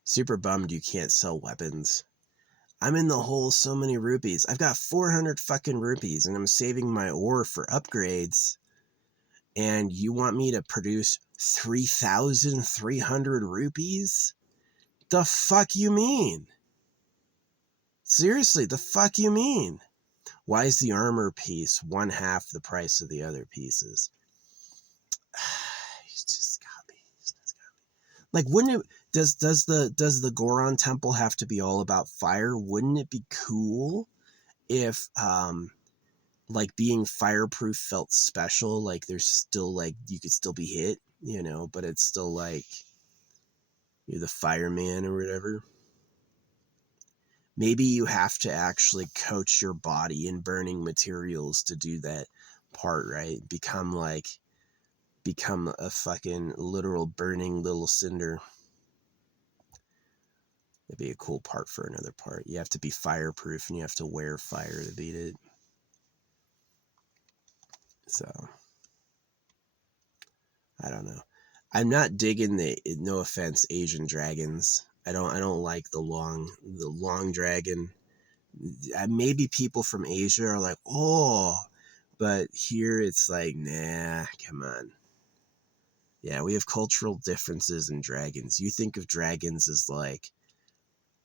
Super bummed you can't sell weapons. I'm in the hole so many rupees. I've got 400 fucking rupees and I'm saving my ore for upgrades. And you want me to produce 3,300 rupees? The fuck you mean? Seriously, the fuck you mean? Why is the armor piece 1/2 the price of the other pieces? Like, wouldn't it, does the Goron temple have to be all about fire? Wouldn't it be cool if, like, being fireproof felt special? Like, there's still, like, you could still be hit, but it's still like you're the fireman or whatever. Maybe you have to actually coach your body in burning materials to do that part, right? Become a fucking literal burning little cinder. That'd be a cool part for another part. You have to be fireproof and you have to wear fire to beat it. So, I don't know. I'm not digging the, no offense, Asian dragons. I don't like the long dragon. Maybe people from Asia are like, oh, but here it's like, nah, come on. Yeah, we have cultural differences in dragons. You think of dragons as like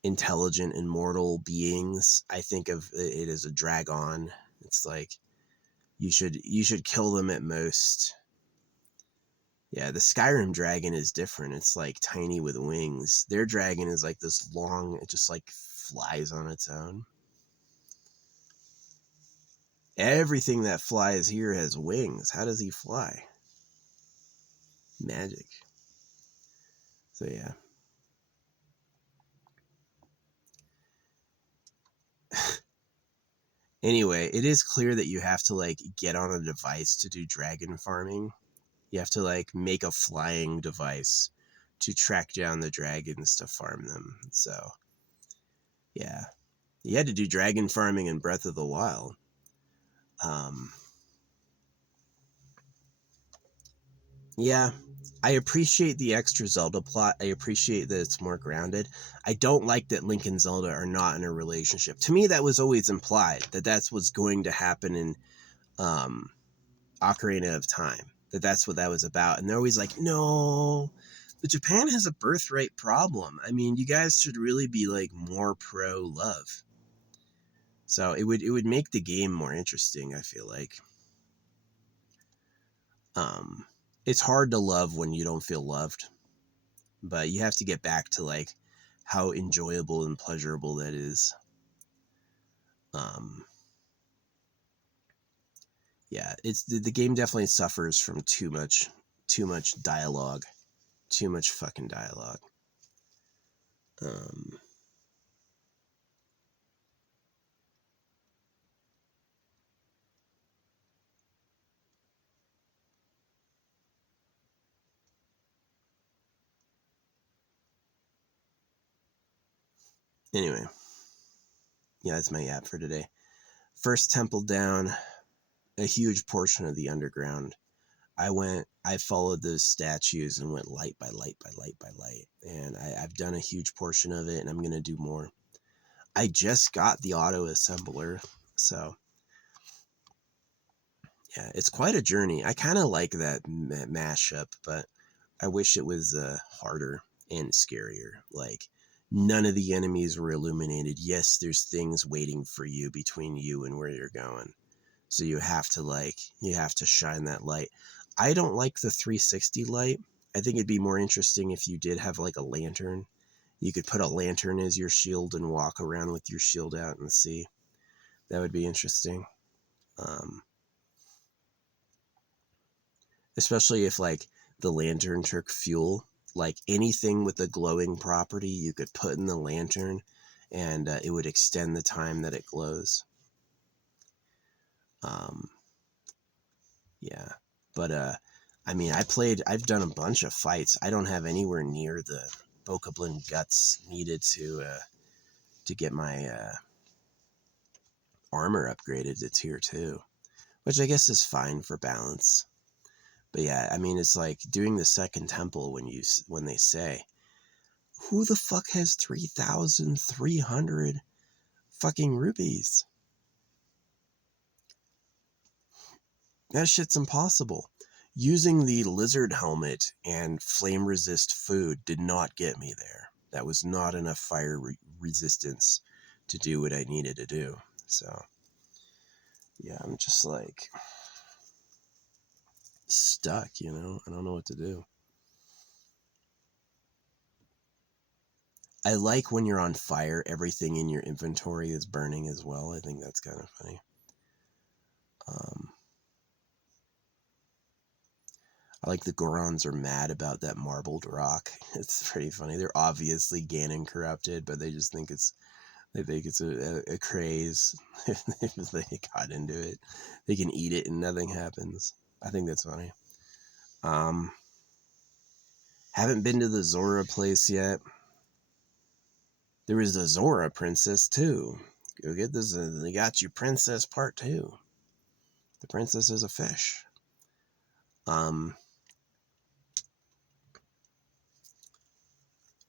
intelligent, immortal beings. I think of it as a dragon. It's like you should kill them at most. Yeah, the Skyrim dragon is different. It's like tiny with wings. Their dragon is like this long, it just like flies on its own. Everything that flies here has wings. How does he fly? Magic. So yeah. Anyway, it is clear that you have to like get on a device to do dragon farming. You have to like make a flying device to track down the dragons to farm them. So yeah. You had to do dragon farming in Breath of the Wild. Yeah, I appreciate the extra Zelda plot. I appreciate that it's more grounded. I don't like that Link and Zelda are not in a relationship. To me, that was always implied, that that's what's going to happen in Ocarina of Time. That's what that was about. And they're always like, no, but Japan has a birthright problem. I mean, you guys should really be like more pro love. So it would make the game more interesting, I feel like. It's hard to love when you don't feel loved, but you have to get back to like how enjoyable and pleasurable that is. Yeah, it's the game definitely suffers from too much dialogue, too much fucking dialogue. Um, anyway, yeah, that's my app for today. First temple down, a huge portion of the underground. I followed those statues and went light by light by light by light. And I've done a huge portion of it and I'm going to do more. I just got the auto assembler. So yeah, it's quite a journey. I kind of like that mashup, but I wish it was harder and scarier. Like, none of the enemies were illuminated. Yes, there's things waiting for you between you and where you're going. So you have to shine that light. I don't like the 360 light. I think it'd be more interesting if you did have like a lantern. You could put a lantern as your shield and walk around with your shield out and see. That would be interesting. Um, Especially if like the lantern took fuel. Like anything with a glowing property you could put in the lantern and it would extend the time that it glows. um yeah, but I mean, I've done a bunch of fights. I don't have anywhere near the Bokoblin guts needed to get my armor upgraded to tier 2, which I guess is fine for balance. But yeah, I mean, it's like doing the second temple when they say, who the fuck has 3,300 fucking rupees? That shit's impossible. Using the lizard helmet and flame resist food did not get me there. That was not enough fire resistance to do what I needed to do. So, yeah, I'm just like stuck, I don't know what to do. I like when you're on fire, everything in your inventory is burning as well. I think that's kind of funny. I like the Gorons are mad about that marbled rock. It's pretty funny. They're obviously Ganon corrupted, but they just think they think it's a craze. If they got into it, they can eat it and nothing happens. I think that's funny. Haven't been to the Zora place yet. There was the Zora Princess too. Go get this. They got you Princess Part 2. The princess is a fish.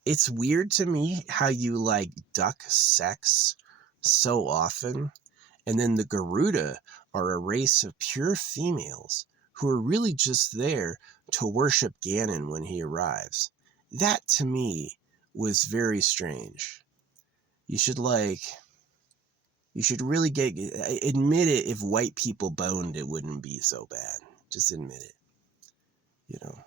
It's weird to me how you like duck sex so often, and then the Garuda are a race of pure females who are really just there to worship Ganon when he arrives. That to me was very strange. You should really admit it. If white people boned, it wouldn't be so bad. Just admit it, you know.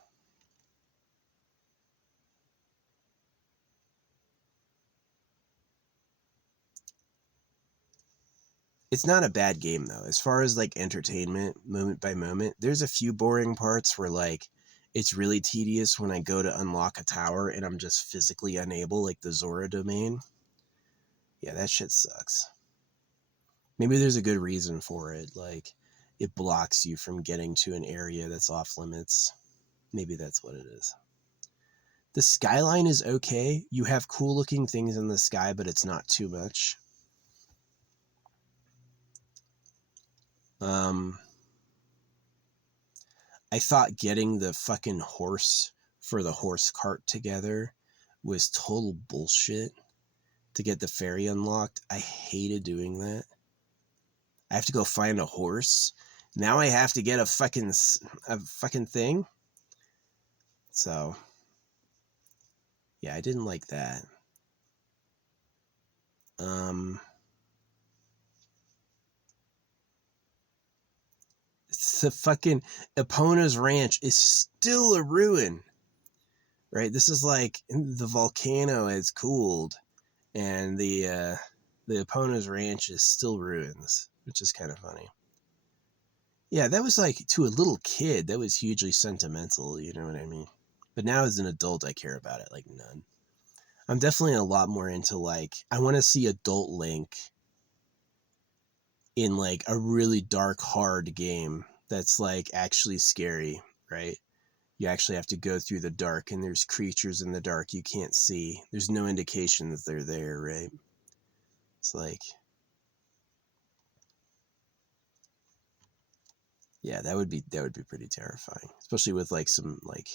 It's not a bad game though. As far as like entertainment, moment by moment, there's a few boring parts where like it's really tedious when I go to unlock a tower and I'm just physically unable, like the Zora domain. Yeah, that shit sucks. Maybe there's a good reason for it, like it blocks you from getting to an area that's off limits. Maybe that's what it is. The skyline is okay. You have cool looking things in the sky, but it's not too much. I thought getting the fucking horse for the horse cart together was total bullshit to get the ferry unlocked. I hated doing that. I have to go find a horse. Now I have to get a fucking thing. So, yeah, I didn't like that. It's the fucking Epona's Ranch is still a ruin, right? This is like the volcano has cooled, and the Epona's Ranch is still ruins, which is kind of funny. Yeah, that was like, to a little kid, that was hugely sentimental, you know what I mean? But now as an adult, I care about it like none. I'm definitely a lot more into like, I want to see adult Link in like a really dark, hard game that's like actually scary, right? You actually have to go through the dark and there's creatures in the dark you can't see. There's no indication that they're there, right? It's like, yeah, that would be pretty terrifying, especially with like some like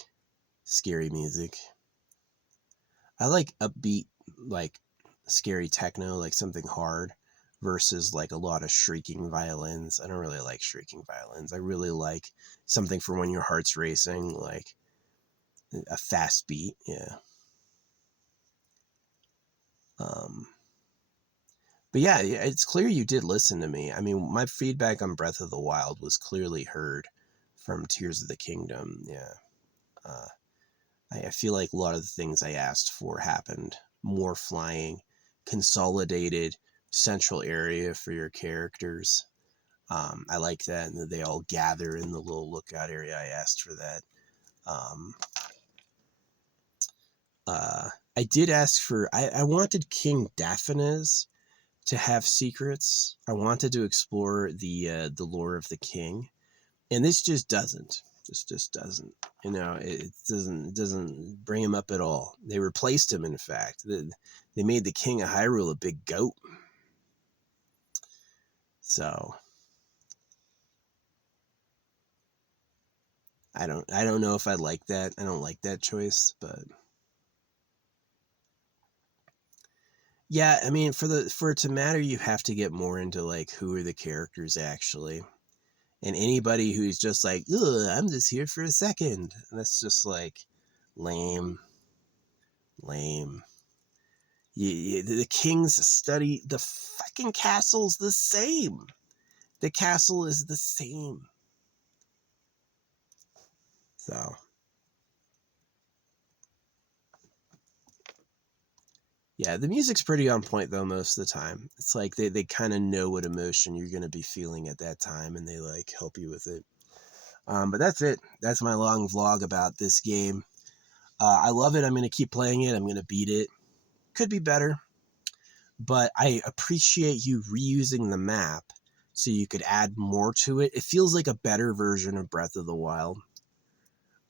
scary music. I like upbeat, like scary techno, like something hard, versus like a lot of shrieking violins. I don't really like shrieking violins. I really like something for when your heart's racing, like a fast beat. Yeah. But yeah, it's clear you did listen to me. I mean, my feedback on Breath of the Wild was clearly heard from Tears of the Kingdom. Yeah. I feel like a lot of the things I asked for happened. More flying, consolidated central area for your characters. I like that, and they all gather in the little lookout area. I asked for that. Um, I did ask for. I wanted King Daphnez to have secrets. I wanted to explore the lore of the king, and this just doesn't. This just doesn't. You know, it doesn't bring him up at all. They replaced him. In fact, they made the king of Hyrule a big goat. So I don't know if I like that. I don't like that choice, but yeah, I mean, for it to matter, you have to get more into like who are the characters actually. And anybody who's just like, ugh, I'm just here for a second. And that's just like lame. The king's study, the fucking castle's the same. The castle is the same. So Yeah, the music's pretty on point though most of the time. It's like they kind of know what emotion you're gonna be feeling at that time, and they like help you with it. But that's it. That's my long vlog about this game. I love it. I'm gonna keep playing it. I'm gonna beat it. Could be better, but I appreciate you reusing the map so you could add more to it. It feels like a better version of Breath of the Wild.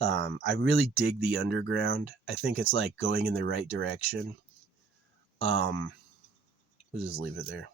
I really dig the underground. I think it's like going in the right direction. We'll just leave it there.